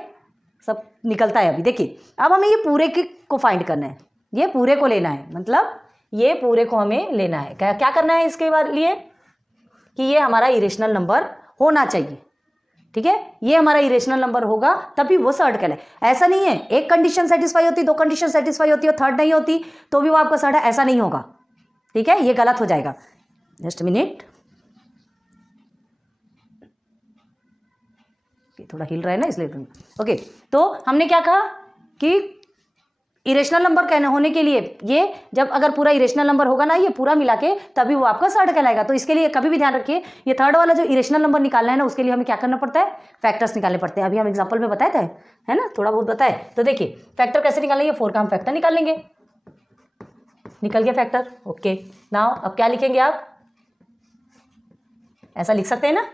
सब निकलता है। अभी देखिए अब हमें ये पूरे को फाइंड करना है, ये पूरे को लेना है, मतलब ये पूरे को हमें लेना है। क्या करना है इसके लिए कि ये हमारा इरेशनल नंबर होना चाहिए, ठीक है, ये हमारा इरेशनल नंबर होगा तभी वो सर्ट कहलाए। ऐसा नहीं है एक कंडीशन सेटिस्फाई होती, 2 कंडीशन सेटिस्फाई होती है, थर्ड नहीं होती तो भी वो आपका सर्ट है, ऐसा नहीं होगा, ठीक है, ये गलत हो जाएगा। जस्ट मिनट, थोड़ा हिल रहा है ना इसलिए। ओके तो हमने क्या कहा कि इरेशनल नंबर कहने होने के लिए ये जब अगर पूरा इरेशनल नंबर होगा ना, ये पूरा मिला के तभी वो आपका सर्ट कहलाएगा। तो इसके लिए कभी भी ध्यान रखिए, ये थर्ड वाला जो इरेशनल नंबर निकालना है ना, उसके लिए हमें क्या करना पड़ता है, फैक्टर्स निकालने पड़ते हैं। अभी हम एग्जांपल में बताए थे, है ना, थोड़ा बहुत बताए। तो देखिए फैक्टर कैसे निकालेंगे, 4 का हम फैक्टर निकाल लेंगे, निकल गया फैक्टर। ओके नाउ अब क्या लिखेंगे आप, ऐसा लिख सकते हैं ना,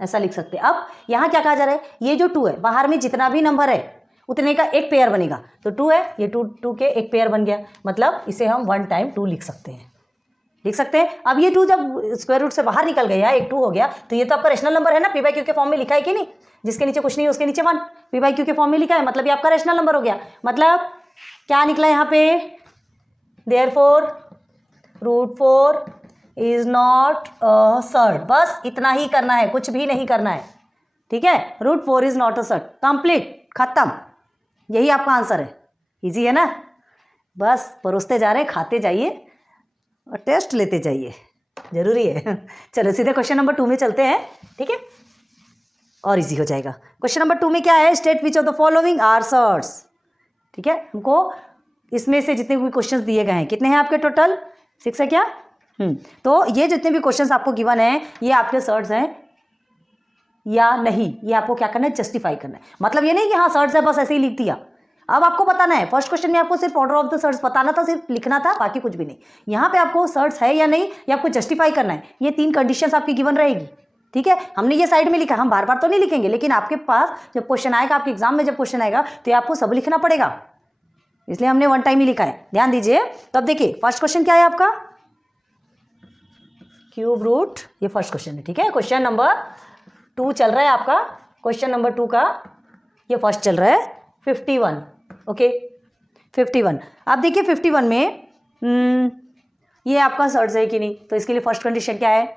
ऐसा लिख सकते हैं। अब यहाँ क्या कहा जा रहा है, ये जो 2 है, बाहर में जितना भी नंबर है उतने का एक पेयर बनेगा, तो 2 है, ये 2 के एक पेयर बन गया, मतलब इसे हम 1 टाइम 2 लिख सकते हैं। अब ये 2 जब स्क्वायर रूट से बाहर निकल गया, एक 2 हो गया, तो ये तो आपका रेशनल नंबर है ना, p/q के फॉर्म में लिखा है कि नहीं, जिसके नीचे कुछ नहीं है उसके नीचे 1 p/q के फॉर्म में लिखा है, मतलब ये आपका रेशनल नंबर हो गया। मतलब क्या निकला यहाँ पे, therefore √4 is not a surd, बस इतना ही करना है, कुछ भी नहीं करना है, ठीक है, √4 is not a surd, complete, खत्म, यही आपका आंसर है। इजी है ना, बस परोसते जा रहे हैं, खाते जाइए और टेस्ट लेते जाइए, जरूरी है। चलो सीधे क्वेश्चन नंबर 2 में चलते हैं, ठीक है, और इजी हो जाएगा। क्वेश्चन नंबर 2 में क्या है, state which of the following are surds, ठीक है, हमको इसमें से जितने भी क्वेश्चंस दिए गए हैं, कितने हैं आपके टोटल, 6 है क्या, तो ये जितने भी क्वेश्चंस आपको गिवन है ये आपके सर्ट्स हैं या नहीं, ये आपको क्या करना है, जस्टिफाई करना है। मतलब ये नहीं कि हाँ सर्ट्स है बस ऐसे ही लिख दिया, अब आपको बताना है। फर्स्ट क्वेश्चन में आपको सिर्फ ऑर्डर ऑफ द सर्ट्स बताना था, सिर्फ लिखना था, बाकी कुछ भी नहीं। यहाँ पे आपको सर्ट्स है या नहीं ये आपको जस्टिफाई करना है, ये 3 कंडीशंस आपकी गिवन रहेगी, ठीक है। हमने ये साइड में लिखा, हम बार बार तो नहीं लिखेंगे, लेकिन आपके पास जब क्वेश्चन आएगा, आपके एग्जाम में जब क्वेश्चन आएगा तो ये आपको सब लिखना पड़ेगा, इसलिए हमने 1 टाइम ही लिखा है, ध्यान दीजिए। तो अब देखिए फर्स्ट क्वेश्चन क्या है आपका, क्यूब रूट, ये फर्स्ट क्वेश्चन है, ठीक है। क्वेश्चन नंबर 2 चल रहा है आपका, क्वेश्चन नंबर 2 का ये फर्स्ट चल रहा है 51, ओके 51। अब देखिए 51 में ये आपका सर्ट्स है कि नहीं, तो इसके लिए फर्स्ट कंडीशन क्या है,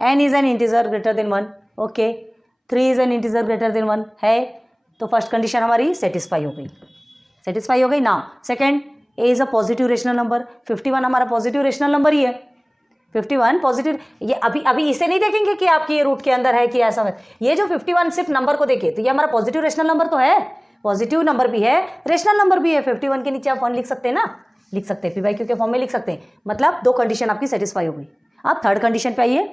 n is an integer greater than 1, okay 3 is an integer greater than 1 है, तो फर्स्ट कंडीशन हमारी सेटिस्फाई हो गई ना। Second, a is a positive rational number, 51 हमारा पॉजिटिव रेशनल नंबर ही है, 51 पॉजिटिव। ये अभी इसे नहीं देखेंगे कि आपकी ये रूट के अंदर है कि ऐसा है, ये जो 51 सिर्फ नंबर को देखिए तो ये हमारा पॉजिटिव रेशनल नंबर तो है, पॉजिटिव नंबर भी है, रेशनल नंबर भी है। 51 के नीचे आप 1 लिख सकते हैं ना, लिख सकते हैं, p/q के फॉर्म में लिख सकते हैं, मतलब 2 कंडीशन आपकी सेटिस्फाई हो गई। अब थर्ड कंडीशन पे आइए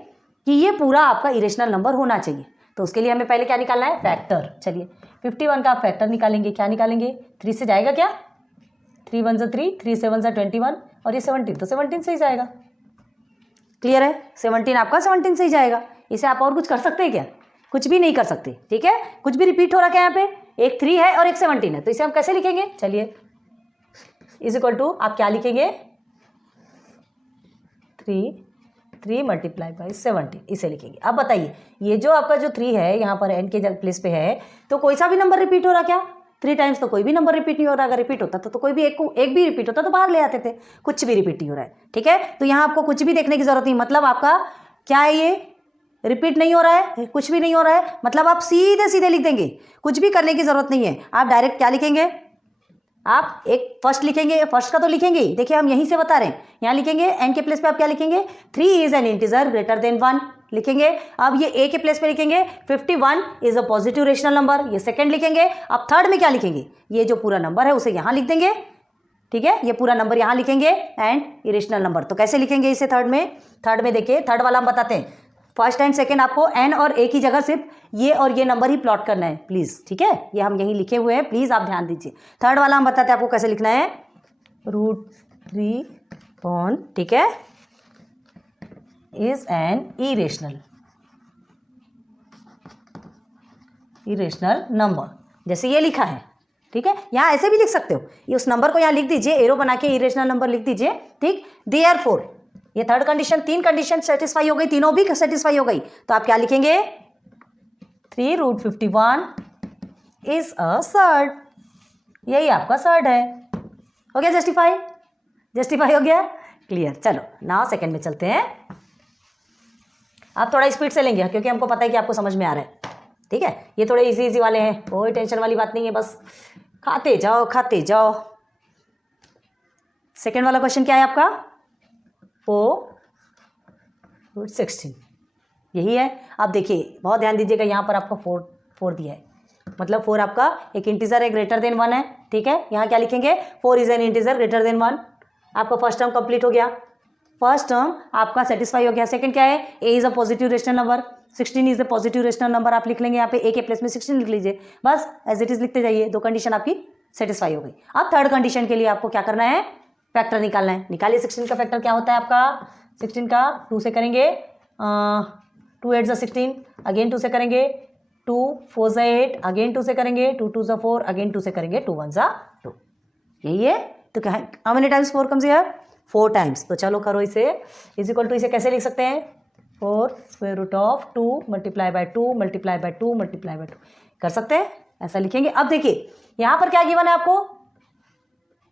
कि ये पूरा आपका इरेशनल नंबर होना चाहिए, तो उसके लिए हमें पहले क्या निकालना है, फैक्टर। चलिए 51 का आप फैक्टर निकालेंगे, क्या निकालेंगे, 3 से जाएगा क्या, 3 1 3, 3 7 21 और ये 17, तो 17 से ही जाएगा, क्लियर है? 17 आपका 17 से ही जाएगा। इसे आप और कुछ कर सकते हैं क्या? कुछ भी नहीं कर सकते, ठीक है। कुछ भी रिपीट हो रहा है यहाँ पे, एक 3 है और एक 17 है, तो इसे हम कैसे लिखेंगे? चलिए इज इक्वल टू आप क्या लिखेंगे? 3 मल्टीप्लाई बाई 17, इसे लिखेंगे। अब बताइए ये जो आपका जो 3 है यहाँ पर एन के प्लेस पे है, तो कोई सा भी नंबर रिपीट हो रहा क्या? 3 टाइम्स तो कोई भी नंबर रिपीट नहीं हो रहा। अगर रिपीट होता तो कोई भी एक भी रिपीट होता तो बाहर ले आते थे। कुछ भी रिपीट नहीं हो रहा है, ठीक है। तो यहाँ आपको कुछ भी देखने की जरूरत नहीं, मतलब आपका क्या है, ये रिपीट नहीं हो रहा है, कुछ भी नहीं हो रहा है, मतलब आप सीधे सीधे लिख देंगे, कुछ भी करने की जरूरत नहीं है। आप डायरेक्ट क्या लिखेंगे? आप एक फर्स्ट लिखेंगे, फर्स्ट का तो लिखेंगे ही, देखिए हम यहीं से बता रहे हैं, यहाँ लिखेंगे एन के प्लेस पे आप क्या लिखेंगे? 3 is an integer greater than 1 लिखेंगे। अब ये ए के प्लेस पे लिखेंगे 51 is a positive rational number, ये सेकंड लिखेंगे। अब थर्ड में क्या लिखेंगे? ये जो पूरा नंबर है उसे यहाँ लिख देंगे, ठीक है, ये पूरा नंबर यहाँ लिखेंगे एंड इरेशनल नंबर। तो कैसे लिखेंगे इसे थर्ड में देखिए, थर्ड वाला हम बताते हैं। फर्स्ट एंड सेकंड आपको एन और ए की जगह सिर्फ ये और ये नंबर ही प्लॉट करना है प्लीज़, ठीक है, ये हम यहीं लिखे हुए हैं, प्लीज़ आप ध्यान दीजिए। थर्ड वाला हम बताते हैं आपको कैसे लिखना है, √3 ठीक है, इज एन इरेशनल नंबर, जैसे ये लिखा है, ठीक है। यहाँ ऐसे भी लिख सकते हो, ये उस नंबर को यहाँ लिख दीजिए, एरो बना के इरेशनल नंबर लिख दीजिए, ठीक। देयरफॉर ये थर्ड कंडीशन, 3 कंडीशन सेटिस्फाई हो गई, तीनों भी सेटिस्फाई हो गई, तो आप क्या लिखेंगे? 3√51 इज अ सर्ड, यही आपका सर्ड है। हो गया जस्टिफाई हो गया, क्लियर। चलो नाउ सेकंड में चलते हैं। आप थोड़ा स्पीड से लेंगे क्योंकि हमको पता है कि आपको समझ में आ रहा है, ठीक है। ये थोड़े इजी वाले हैं, कोई टेंशन वाली बात नहीं है, बस खाते जाओ। सेकंड वाला क्वेश्चन क्या है आपका? 4√16 यही है। आप देखिए बहुत ध्यान दीजिएगा, यहाँ पर आपका 4 दिया है, मतलब 4 आपका एक इंटीजर है ग्रेटर देन 1 है, ठीक है। यहाँ क्या लिखेंगे? 4 is an integer greater than 1। आपका फर्स्ट टर्म कंप्लीट हो गया, फर्स्ट टर्म आपका सेटिस्फाई हो गया। सेकंड क्या है? A is a positive rational number, 16 is a positive rational number, आप लिख लेंगे यहाँ पे ए के प्लेस में 16 लिख लीजिए, बस एज इट इज लिखते जाइए। 2 कंडीशन आपकी सेटिस्फाई हो गई। अब थर्ड कंडीशन के लिए आपको क्या करना है? फैक्टर निकालना है। निकालिए 16 का फैक्टर क्या होता है आपका? 16 का 2 से करेंगे 2 8 16, अगेन 2 से करेंगे 2 4 8, अगेन 2 से करेंगे 2 2 4, अगेन 2 से करेंगे 2 1 2, यही है। तो क्या है, how many times 4 comes here? 4 times. तो चलो करो इसे, इज इक्वल टू इसे कैसे लिख सकते हैं? 4√2 multiply by 2 multiply by 2 multiply by 2 कर सकते हैं, ऐसा लिखेंगे। अब देखिए यहाँ पर क्या गिवन है आपको,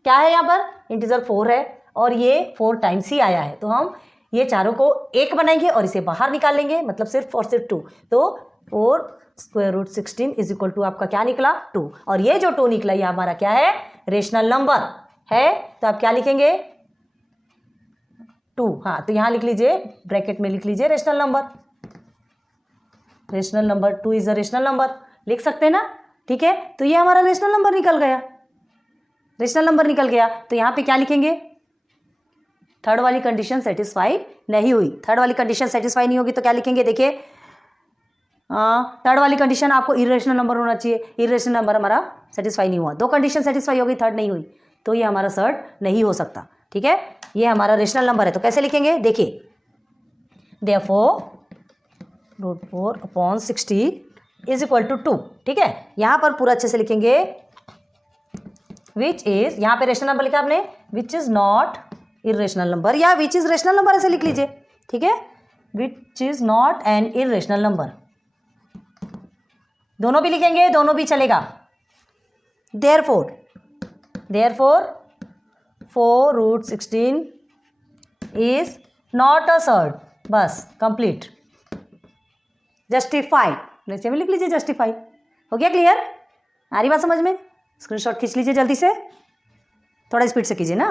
क्या है यहाँ पर? इंटीजर 4 है और ये 4 टाइम्स ही आया है, तो हम ये चारों को एक बनाएंगे और इसे बाहर निकाल लेंगे, मतलब सिर्फ और सिर्फ 2। तो 4√16 इज इक्वल टू आपका क्या निकला? 2। और ये जो 2 निकला ये हमारा क्या है? रेशनल नंबर है। तो आप क्या लिखेंगे? 2। हाँ, तो यहाँ लिख लीजिए, ब्रैकेट में लिख लीजिए rational number. 2 is a rational number, लिख सकते हैं ना, ठीक है। तो ये हमारा रेशनल नंबर निकल गया, तो यहाँ पे क्या लिखेंगे? थर्ड वाली कंडीशन सेटिस्फाई नहीं हुई। थर्ड वाली कंडीशन सेटिस्फाई नहीं होगी तो क्या लिखेंगे? देखिए थर्ड वाली कंडीशन आपको इरेशनल नंबर होना चाहिए, इरेशनल नंबर हमारा सेटिस्फाई नहीं हुआ। 2 कंडीशन सेटिस्फाई हो गई, थर्ड नहीं हुई, तो ये हमारा सर्ड नहीं हो सकता, ठीक है। ये हमारा रेशनल नंबर है, तो कैसे लिखेंगे? देखिए देयरफॉर √4/60 इज इक्वल टू 2, ठीक है। यहाँ पर पूरा अच्छे से लिखेंगे, विच इज, यहाँ पे रेशनल नंबर लिखा आपने, which is not irrational number, या विच इज रेशनल नंबर ऐसे लिख लीजिए, ठीक है। Which is not an irrational number, दोनों भी लिखेंगे, दोनों भी चलेगा। Therefore 4√16 is not a surd, बस कंप्लीट। जस्टिफाइड नीचे में लिख लीजिए, जस्टिफाई। हो गया क्लियर? आ रही बात समझ में? स्क्रीनशॉट खींच लीजिए जल्दी से, थोड़ा स्पीड से कीजिए ना।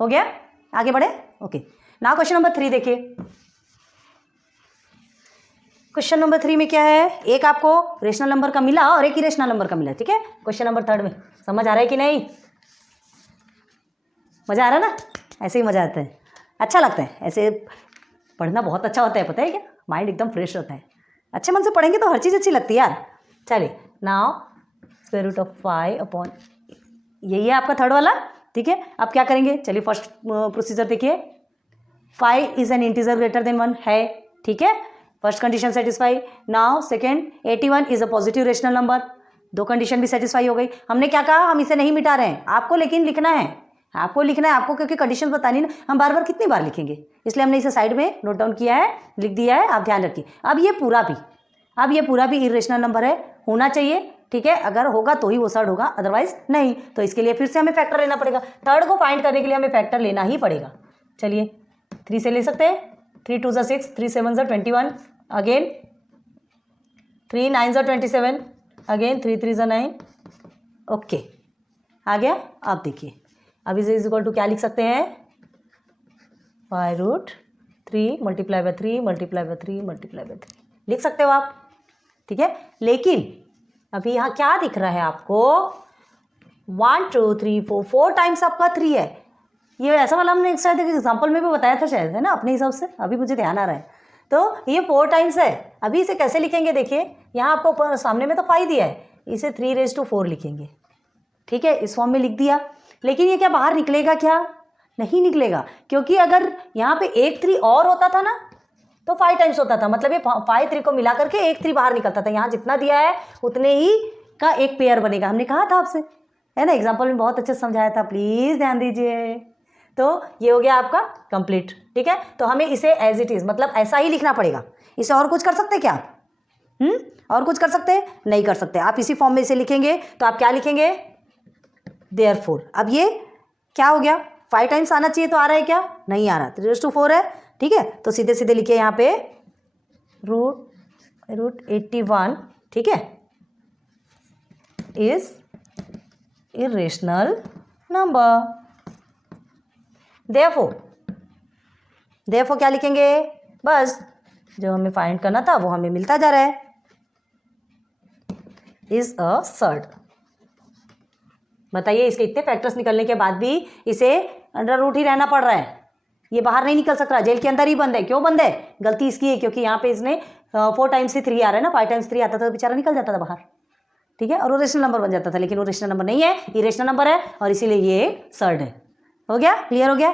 हो गया? आगे बढ़े? ओके। नाउ क्वेश्चन नंबर 3 देखिए। क्वेश्चन नंबर 3 में क्या है? एक आपको रेशनल नंबर का मिला और एक इरेशनल नंबर का मिला, ठीक है। क्वेश्चन नंबर 3 में समझ आ रहा है कि नहीं? मज़ा आ रहा है ना? ऐसे ही मज़ा आता है, अच्छा लगता है, ऐसे पढ़ना बहुत अच्छा होता है, पता है क्या? माइंड एकदम फ्रेश होता है, अच्छे मन से पढ़ेंगे तो हर चीज़ अच्छी लगती है यार। चलिए नाउ √5 अपॉन, यही है आपका थर्ड वाला। ठीक है, अब क्या करेंगे, चलिए फर्स्ट प्रोसीजर देखिए। 5 is an integer greater than 1 है, ठीक है, first condition satisfy. Now second, 81 is a positive rational number, दो कंडीशन भी सेटिस्फाई हो गई। हमने क्या कहा, हम इसे नहीं मिटा रहे हैं, आपको लेकिन लिखना है, आपको लिखना है, आपको क्योंकि कंडीशन बतानी ना, हम बार बार कितनी बार लिखेंगे, इसलिए हमने इसे साइड में नोट डाउन किया है, लिख दिया है, आप ध्यान रखिए। अब ये पूरा भी इरेशनल नंबर है, होना चाहिए, ठीक है, अगर होगा तो ही वो सर्ड होगा, अदरवाइज नहीं। तो इसके लिए फिर से हमें फैक्टर लेना पड़ेगा, थर्ड को फाइंड करने के लिए हमें फैक्टर लेना ही पड़ेगा। चलिए 3 से ले सकते हैं, 3 2 6, 3 7 21, अगेन 3 9 27, अगेन 3 3 9, ओके आ गया। अब देखिए, अब इज इक्वल टू क्या लिख सकते हैं, √3 multiply by 3 multiply by 3 multiply by 3 लिख सकते हो आप, ठीक है। लेकिन अभी यहाँ क्या दिख रहा है आपको, 1 2 3 4 टाइम्स आपका 3 है, ये ऐसा वाला हमने शायद एग्जाम्पल में भी बताया था शायद, है ना, अपने हिसाब से, अभी मुझे ध्यान आ रहा है। तो ये 4 टाइम्स है, अभी इसे कैसे लिखेंगे, देखिए यहाँ आपको सामने में तो 5 दिया है, इसे 3⁴ लिखेंगे, ठीक है, इस फॉर्म में लिख दिया। लेकिन ये क्या बाहर निकलेगा, क्या नहीं निकलेगा, क्योंकि अगर यहाँ पे एक 3 और होता था ना तो 5 टाइम्स होता था, मतलब ये 5 3 को मिला करके एक 3 बाहर निकलता था। यहाँ जितना दिया है उतने ही का एक पेयर बनेगा, हमने कहा था आपसे, है ना, एग्जाम्पल में बहुत अच्छे से समझाया था, प्लीज़ ध्यान दीजिए। तो ये हो गया आपका कंप्लीट, ठीक है। तो हमें इसे एज इट इज़, मतलब ऐसा ही लिखना पड़ेगा, इसे और कुछ कर सकते क्या, और कुछ कर सकते नहीं कर सकते, आप इसी फॉर्म में इसे लिखेंगे। तो आप क्या लिखेंगे, देयरफॉर। अब ये क्या हो गया, 5 टाइम्स आना चाहिए, तो आ रहा है क्या, नहीं आ रहा, 3⁴ है, ठीक है। तो सीधे सीधे लिखिए यहाँ पे √81, ठीक है, इज इरेशनल नंबर। देयरफॉर क्या लिखेंगे, बस जो हमें फाइंड करना था वो हमें मिलता जा रहा है, इज अ सर्ड। बताइए, इसके इतने फैक्टर्स निकलने के बाद भी इसे अंडर रूट ही रहना पड़ रहा है, ये बाहर नहीं निकल सक रहा, जेल के अंदर ही बंद है। क्यों बंद है, गलती इसकी है क्योंकि यहाँ पे इसने 4 टाइम्स से 3 आ रहा है ना, 5 टाइम्स 3 आता था तो बेचारा निकल जाता था बाहर, ठीक है, और वो रेशनल नंबर बन जाता था। लेकिन वो रेशनल नंबर नहीं है, ये रेशनल नंबर है, और इसीलिए ये सर्ड है। हो गया, क्लियर हो गया,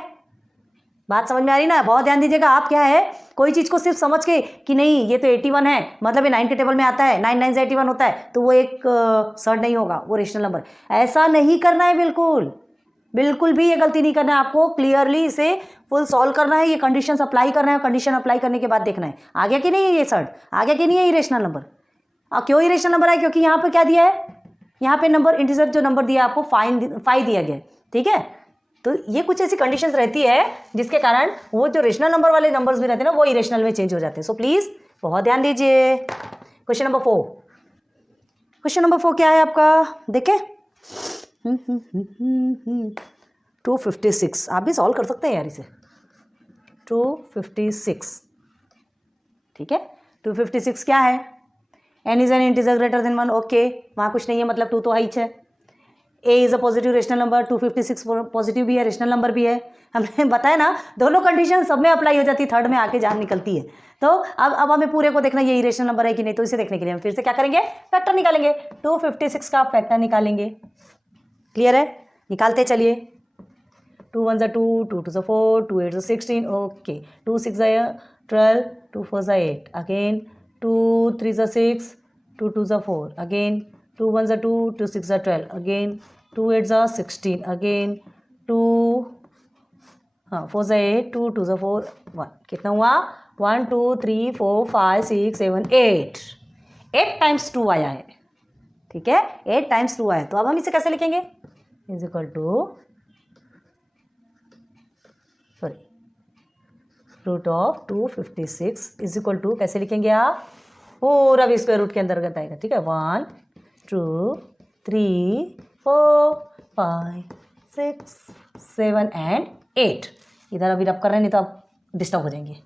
बात समझ में आ रही ना। बहुत ध्यान दीजिएगा, आप क्या है, कोई चीज़ को सिर्फ समझ के कि नहीं ये तो 81 है, मतलब ये 9 के टेबल में आता है, 9 9 से 81 होता है, तो वो एक सर्ड नहीं होगा, वो रेशनल नंबर। ऐसा नहीं करना है, बिल्कुल भी ये गलती नहीं करना है आपको, क्लियरली इसे फुल सॉल्व करना है, ये कंडीशन अप्लाई करना है, कंडीशन अप्लाई करने के बाद देखना है आ गया कि नहीं है ये सर्ड, आ गया कि नहीं है इरेशनल नंबर। क्यों इरेशनल नंबर है, क्योंकि यहाँ पे क्या दिया है, यहाँ पे नंबर इंटीजर जो नंबर दिया आपको 5 दिया गया, ठीक है। तो ये कुछ ऐसी कंडीशंस रहती है जिसके कारण वो जो रेशनल नंबर वाले नंबर्स भी रहते हैं ना, वो इरेशनल में चेंज हो जाते हैं। सो प्लीज बहुत ध्यान दीजिए। क्वेश्चन नंबर 4, क्वेश्चन नंबर 4 क्या है आपका, देखें 256, आप भी सॉल्व कर सकते हैं यार इसे, 256, ठीक है। 256 क्या है, n is an integer greater than 1, okay, वहाँ कुछ नहीं है, मतलब 2 तो हाइच है। a is a positive rational number, 256 positive भी है, रेशनल नंबर भी है। हमने बताया ना, दोनों कंडीशन सब में अप्लाई हो जाती है, थर्ड में आके जान निकलती है। तो अब हमें पूरे को देखना ये इरेशनल नंबर है कि नहीं, तो इसे देखने के लिए हम फिर से क्या करेंगे, फैक्टर निकालेंगे, 256 का फैक्टर निकालेंगे। क्लियर है, निकालते चलिए। 2 1 2, 2 2 4, 2 8 16, okay, 2 6 12, 2 4 8, again 2 3 6, 2 2 4, again 2 1 2, 2 6 12, again 2 8 16, again 2 4 8, 2 2 4 1, कितना हुआ, 1 2 3 4 5 6 7 8 टाइम्स 2 आया है, ठीक है, 8 टाइम्स 2 आया। तो अब हम इसे कैसे लिखेंगे, is equal to root of 256 is equal to, कैसे लिखेंगे आप, पूरा भी स्क्वायर रूट के अंतर्गत आएगा, ठीक है, 1 2 3 4 5 6 7 एंड 8। इधर अभी रब कर रहे हैं, नहीं तो आप डिस्टर्ब हो जाएंगे,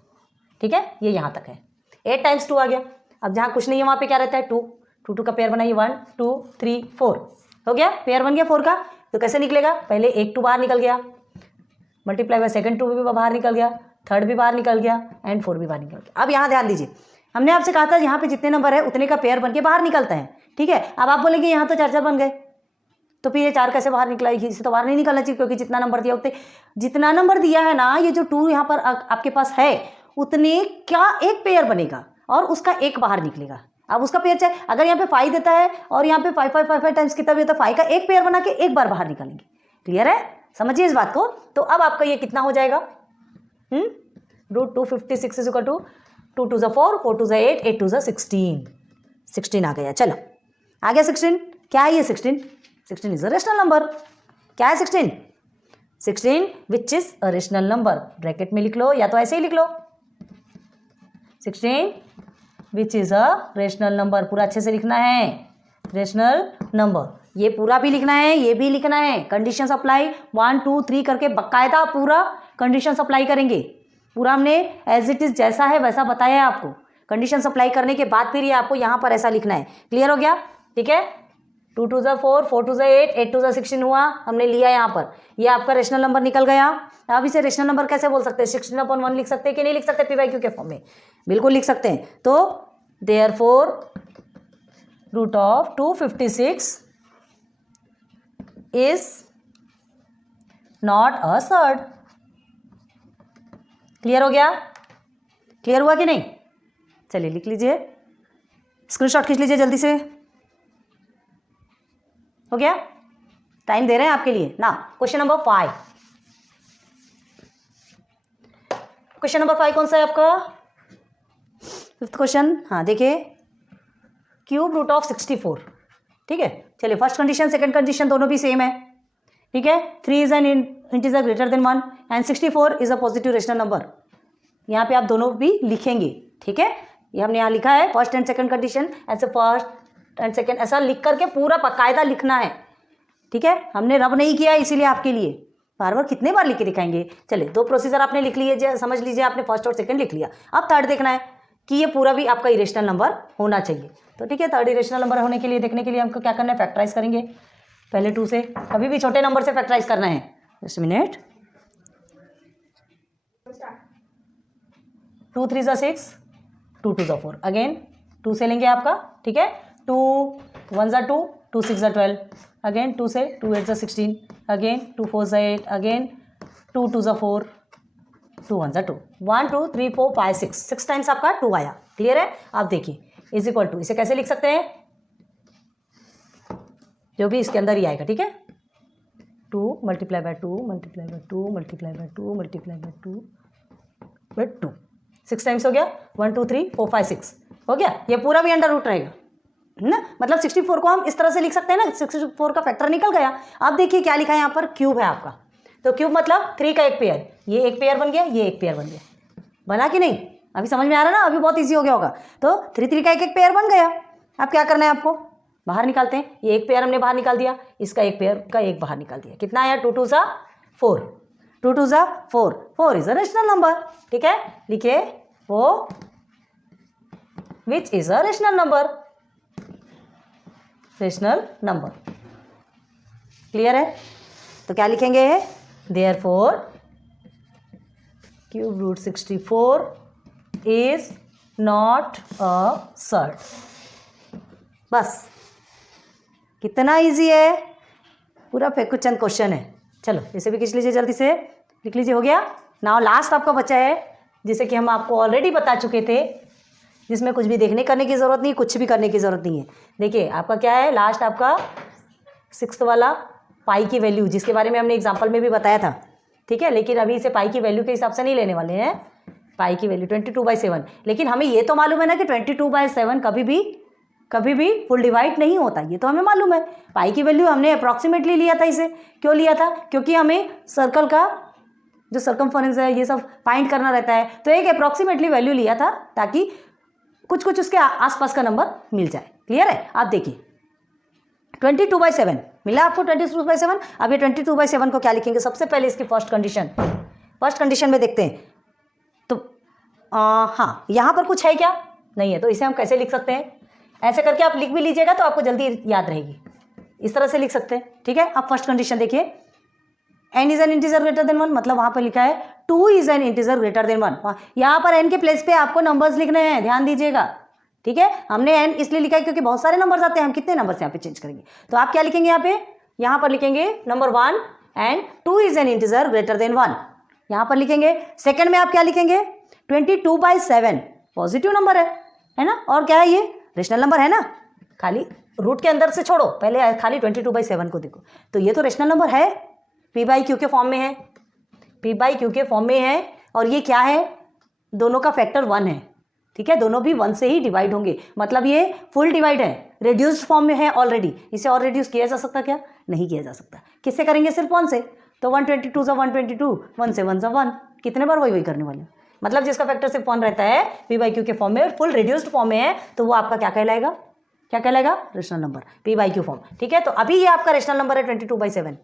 ठीक है। ये यहाँ तक है, 8 टाइम्स 2 आ गया। अब जहाँ कुछ नहीं है वहाँ पे क्या रहता है, 2 2 का पेयर बनाइए, 1 2 3 4 हो गया, पेयर बन गया 4 का। तो कैसे निकलेगा, पहले एक 2 बाहर निकल गया, मल्टीप्लाई बाय सेकंड 2 भी बाहर निकल गया, थर्ड भी बाहर निकल गया, एंड 4 भी बाहर निकल गया। अब यहाँ ध्यान दीजिए, हमने आपसे कहा था यहाँ पे जितने नंबर है उतने का पेयर बन के बाहर निकलता है, ठीक है। अब आप बोलेंगे यहाँ तो 4 4 बन गए, तो फिर ये 4 कैसे बाहर निकला? इसे तो बाहर नहीं निकलना चाहिए, क्योंकि जितना नंबर दिया उतने, जितना नंबर दिया है ना, ये जो 2 यहाँ पर आपके पास है, उतने क्या एक पेयर बनेगा और उसका एक बाहर निकलेगा। अब उसका पेयर चाहे अगर यहाँ पे 5 देता है और यहाँ पे 5 5 5 5 टाइम्स कितना भी होता है, 5 का एक पेयर बना के एक बार बाहर निकालेंगे। क्लियर है? समझिए इस बात को। तो अब आपका ये कितना हो जाएगा? √256 इज इक्वल टू 2 2 4, 4 2 8, 8 2 16, 16 आ गया। चलो आ गया 16। क्या है ये 16? 16 इज अ रेशनल नंबर। क्या है 16? 16 which is a rational number. Bracket में लिख लो या तो ऐसे ही लिख लो, 16 which is a rational number. पूरा अच्छे से लिखना है, रेशनल नंबर। ये पूरा भी लिखना है, ये भी लिखना है। कंडीशन अप्लाई 1 2 3 करके बकायदा पूरा कंडीशन अप्लाई करेंगे। पूरा हमने एज इट इज जैसा है वैसा बताया है आपको। कंडीशन अप्लाई करने के बाद फिर ये आपको यहाँ पर ऐसा लिखना है। क्लियर हो गया? ठीक है। 2 2 4, 4 2 8, 8 2 16 हुआ, हमने लिया यहाँ पर। ये आपका रेशनल नंबर निकल गया। अब इसे रेशनल नंबर कैसे बोल सकते हैं? 16/1 लिख सकते हैं कि नहीं लिख सकते? PYQ के फॉर्म में बिल्कुल लिख सकते हैं। तो therefore √256 is not a surd. Clear हो गया? क्लियर हुआ कि नहीं? चलिए लिख लीजिए, स्क्रीनशॉट खींच लीजिए जल्दी से। हो गया? टाइम दे रहे हैं आपके लिए ना। Question number 5। क्वेश्चन नंबर 5 कौन सा है आपका? 5th question. हाँ देखिए, √64। ठीक है। चलिए फर्स्ट कंडीशन सेकंड कंडीशन दोनों भी सेम है। ठीक है। 3 is an integer greater than 1 and 64 is a positive rational number. यहाँ पे आप दोनों भी लिखेंगे। ठीक है। ये हमने यहाँ लिखा है फर्स्ट एंड सेकंड कंडीशन, ऐसे फर्स्ट एंड सेकंड ऐसा लिख करके पूरा बाकायदा लिखना है। ठीक है। हमने रब नहीं किया इसीलिए आपके लिए बार बार कितने बार लिख के दिखाएंगे। चलिए 2 प्रोसीजर आपने लिख लिए, समझ लीजिए आपने फर्स्ट और सेकंड लिख लिया। अब थर्ड देखना है कि ये पूरा भी आपका इरेशनल नंबर होना चाहिए। तो ठीक है, थर्ड इरेशनल नंबर होने के लिए देखने के लिए हमको क्या करना है? फैक्टराइज करेंगे पहले 2 से। कभी भी छोटे नंबर से फैक्टराइज करना है। Just minute. 2 3 6, 2 2 4। अगेन 2 से लेंगे आपका। ठीक है। 2 1 2, 2 6 12। अगेन 2 से 2 8 16। अगेन 2 4 8। अगेन 2 2 4, 2 1 2। 1 2 3 4 5 6 टाइम्स आपका 2 आया। क्लियर है? आप देखिए इज इक्वल टू, इसे कैसे लिख सकते हैं? जो भी इसके अंदर ही आएगा। ठीक है। 2 × 2 × 2 × 2 × 2 6 टाइम्स हो गया। 1 2 3 4 5 6 हो गया। ये पूरा भी अंडर रूट रहेगा ना, मतलब 64 को हम इस तरह से लिख सकते हैं ना। 64 का फैक्टर निकल गया। अब देखिए क्या लिखा है यहाँ पर? क्यूब है आपका। तो क्यूब मतलब 3 का एक पेयर। ये एक पेयर बन गया, ये एक पेयर बन गया। बना कि नहीं? अभी समझ में आ रहा है ना? अभी बहुत इजी हो गया होगा। तो 3 3 का एक एक पेयर बन गया। अब क्या करना है आपको? बाहर निकालते हैं। ये एक पेयर हमने बाहर निकाल दिया, इसका एक पेयर का एक बाहर निकाल दिया। कितना आया? 2 2 4, 2 2 4, 4 इज अ रेशनल नंबर। ठीक है। लिखिए वो which is a rational number. Rational number. Clear है? तो क्या लिखेंगे? Therefore √64 is not a surd. बस कितना इजी है, पूरा क्वेश्चन क्वेश्चन है। चलो इसे भी खींच लीजिए जल्दी से, लिख लीजिए। हो गया। नाउ लास्ट आपका बच्चा है जिसे कि हम आपको ऑलरेडी बता चुके थे, जिसमें कुछ भी देखने करने की ज़रूरत नहीं, कुछ भी करने की ज़रूरत नहीं है। देखिए आपका क्या है लास्ट, आपका 6th वाला पाई की वैल्यू, जिसके बारे में हमने एग्जाम्पल में भी बताया था। ठीक है। लेकिन अभी इसे पाई की वैल्यू के हिसाब से नहीं लेने वाले हैं। पाई की वैल्यू 22/7। लेकिन हमें ये तो मालूम है ना कि 22/7 कभी भी फुल डिवाइड नहीं होता, ये तो हमें मालूम है। पाई की वैल्यू हमने अप्रॉक्सीमेटली लिया था इसे। क्यों लिया था? क्योंकि हमें सर्कल का जो सर्कमफरेंस है ये सब फाइंड करना रहता है। तो एक अप्रॉक्सीमेटली वैल्यू लिया था ताकि कुछ उसके आसपास का नंबर मिल जाए। क्लियर है? आप देखिए 22/7 मिला आपको, 22/7। अब ये 22/7 को क्या लिखेंगे? सबसे पहले इसकी फर्स्ट कंडीशन में देखते हैं। तो हाँ, यहाँ पर कुछ है क्या? नहीं है। तो इसे हम कैसे लिख सकते हैं? ऐसे करके आप लिख भी लीजिएगा तो आपको जल्दी याद रहेगी। इस तरह से लिख सकते हैं। ठीक है। अब फर्स्ट कंडीशन देखिए, n is an integer greater than 1, मतलब वहाँ पर लिखा है 2 is an integer greater than 1। यहाँ पर n के प्लेस पे आपको नंबर्स लिखने हैं, ध्यान दीजिएगा। ठीक है। हमने n इसलिए लिखा है क्योंकि बहुत सारे नंबर्स आते हैं, हम कितने नंबर्स यहाँ पे चेंज करेंगे। तो आप क्या लिखेंगे यहाँ पे? यहाँ पर लिखेंगे number 1 and 2 is an integer greater than 1, यहाँ पर लिखेंगे। सेकंड में आप क्या लिखेंगे, 22/7 पॉजिटिव नंबर है ना, और क्या है ये रेशनल नंबर है ना, खाली रूट के अंदर से छोड़ो, पहले खाली 22/7 को देखो, तो ये तो रेशनल नंबर है, p/q के फॉर्म में है, p/q के फॉर्म में है, और ये क्या है, दोनों का फैक्टर 1 है, ठीक है, दोनों भी 1 से ही डिवाइड होंगे, मतलब ये फुल डिवाइड है, रिड्यूस्ड फॉर्म में है ऑलरेडी, इसे और रिड्यूस किया जा सकता क्या, नहीं किया जा सकता। किससे करेंगे, सिर्फ 1 से, तो 122 सा 122, 1 से 1 सा 1, कितने बार वही करने वाले, मतलब जिसका फैक्टर सिर्फ 1 रहता है, p/q के फॉर्म में, फुल रिड्यूस्ड फॉर्म में है, तो वो आपका क्या कहलाएगा, क्या कहलाएगा, रेशनल नंबर, p/q फॉर्म, ठीक है। तो अभी ये आपका रेशनल नंबर है 22/7,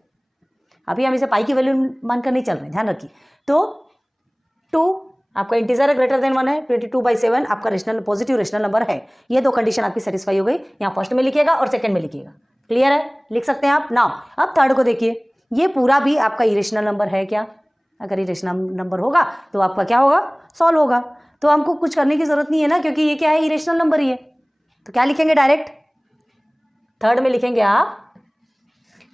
अभी हम इसे पाई की वैल्यू मानकर नहीं चल रहे, ध्यान रखिए। तो 2 आपका इंटीजर है, ग्रेटर देन 1 है, 22/7 आपका रेशनल पॉजिटिव रेशनल नंबर है, ये दो कंडीशन आपकी सेटिस्फाई हो गई, यहाँ फर्स्ट में लिखिएगा और सेकंड में लिखिएगा, क्लियर है, लिख सकते हैं आप। नाउ अब थर्ड को देखिए, ये पूरा भी आपका इरेशनल नंबर है क्या, अगर इरेशनल नंबर होगा तो आपका क्या होगा, सॉल्व होगा, तो हमको कुछ करने की जरूरत नहीं है ना, क्योंकि ये क्या है, इरेशनल नंबर ही है, तो क्या लिखेंगे, डायरेक्ट थर्ड में लिखेंगे आप,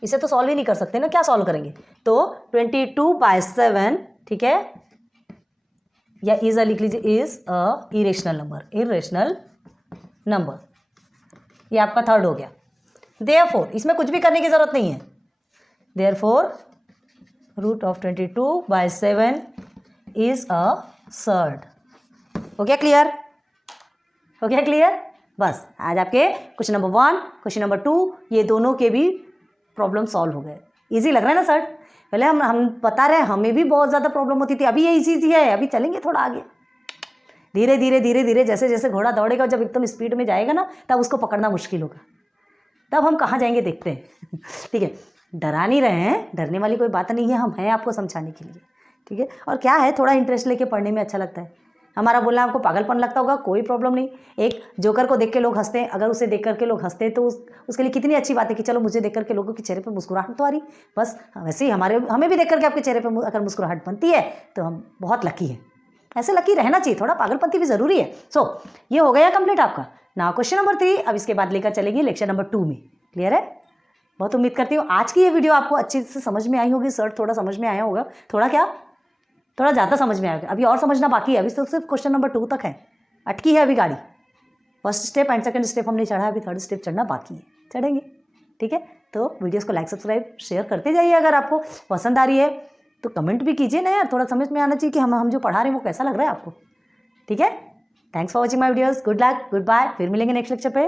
इसे तो सॉल्व ही नहीं कर सकते ना, क्या सॉल्व करेंगे, तो 22/7, ठीक है, या इज लिख लीजिए, is a irrational number, irrational number, ये आपका थर्ड हो गया। देयरफॉर इसमें कुछ भी करने की जरूरत नहीं है, therefore root of 22/7 is a surd, हो गया क्लियर, हो गया क्लियर। बस आज आपके क्वेश्चन नंबर 1, क्वेश्चन नंबर 2, ये दोनों के भी प्रॉब्लम सॉल्व हो गए। इजी लग रहा है ना सर, पहले हम बता रहे हैं, हमें भी बहुत ज़्यादा प्रॉब्लम होती थी, अभी ये इजी है, अभी चलेंगे थोड़ा आगे, धीरे धीरे धीरे धीरे, जैसे जैसे घोड़ा दौड़ेगा, जब एकदम स्पीड में जाएगा ना, तब उसको पकड़ना मुश्किल होगा, तब हम कहाँ जाएंगे देखते हैं ठीक है, डरा नहीं रहे हैं, डरने वाली कोई बात नहीं है, हम हैं आपको समझाने के लिए, ठीक है। और क्या है, थोड़ा इंटरेस्ट लेके पढ़ने में अच्छा लगता है, हमारा बोलना आपको पागलपन लगता होगा, कोई प्रॉब्लम नहीं, एक जोकर को देख के लोग हंसते हैं, अगर उसे देख करके लोग हंसते हैं तो उसके लिए कितनी अच्छी बात है कि चलो मुझे देख करके लोगों के चेहरे पे मुस्कुराहट तो आ रही, बस वैसे ही हमें भी देख करके आपके चेहरे पे अगर मुस्कुराहट बनती है तो हम बहुत लकी हैं, ऐसे लकी रहना चाहिए, थोड़ा पागलपंती भी जरूरी है। सो ये हो गया कंप्लीट आपका। ना क्वेश्चन नंबर 3 अब इसके बाद लेकर चलेंगे लेक्चर नंबर 2 में, क्लियर है। बहुत उम्मीद करती हूँ आज की ये वीडियो आपको अच्छे से समझ में आई होगी, सर थोड़ा समझ में आया होगा, थोड़ा ज़्यादा समझ में आएगा, अभी और समझना बाकी है, अभी तो सिर्फ क्वेश्चन नंबर 2 तक है, अटकी है अभी गाड़ी, first step and second step हमने चढ़ा है, अभी थर्ड स्टेप चढ़ना बाकी है, चढ़ेंगे, ठीक है। तो वीडियोस को लाइक सब्सक्राइब शेयर करते जाइए, अगर आपको पसंद आ रही है तो कमेंट भी कीजिए ना यार, थोड़ा समझ में आना चाहिए कि हम जो पढ़ा रहे हैं वो कैसा लग रहा है आपको, ठीक है। Thanks for watching my videos, good luck, goodbye, फिर मिलेंगे नेक्स्ट लेक्चर पे।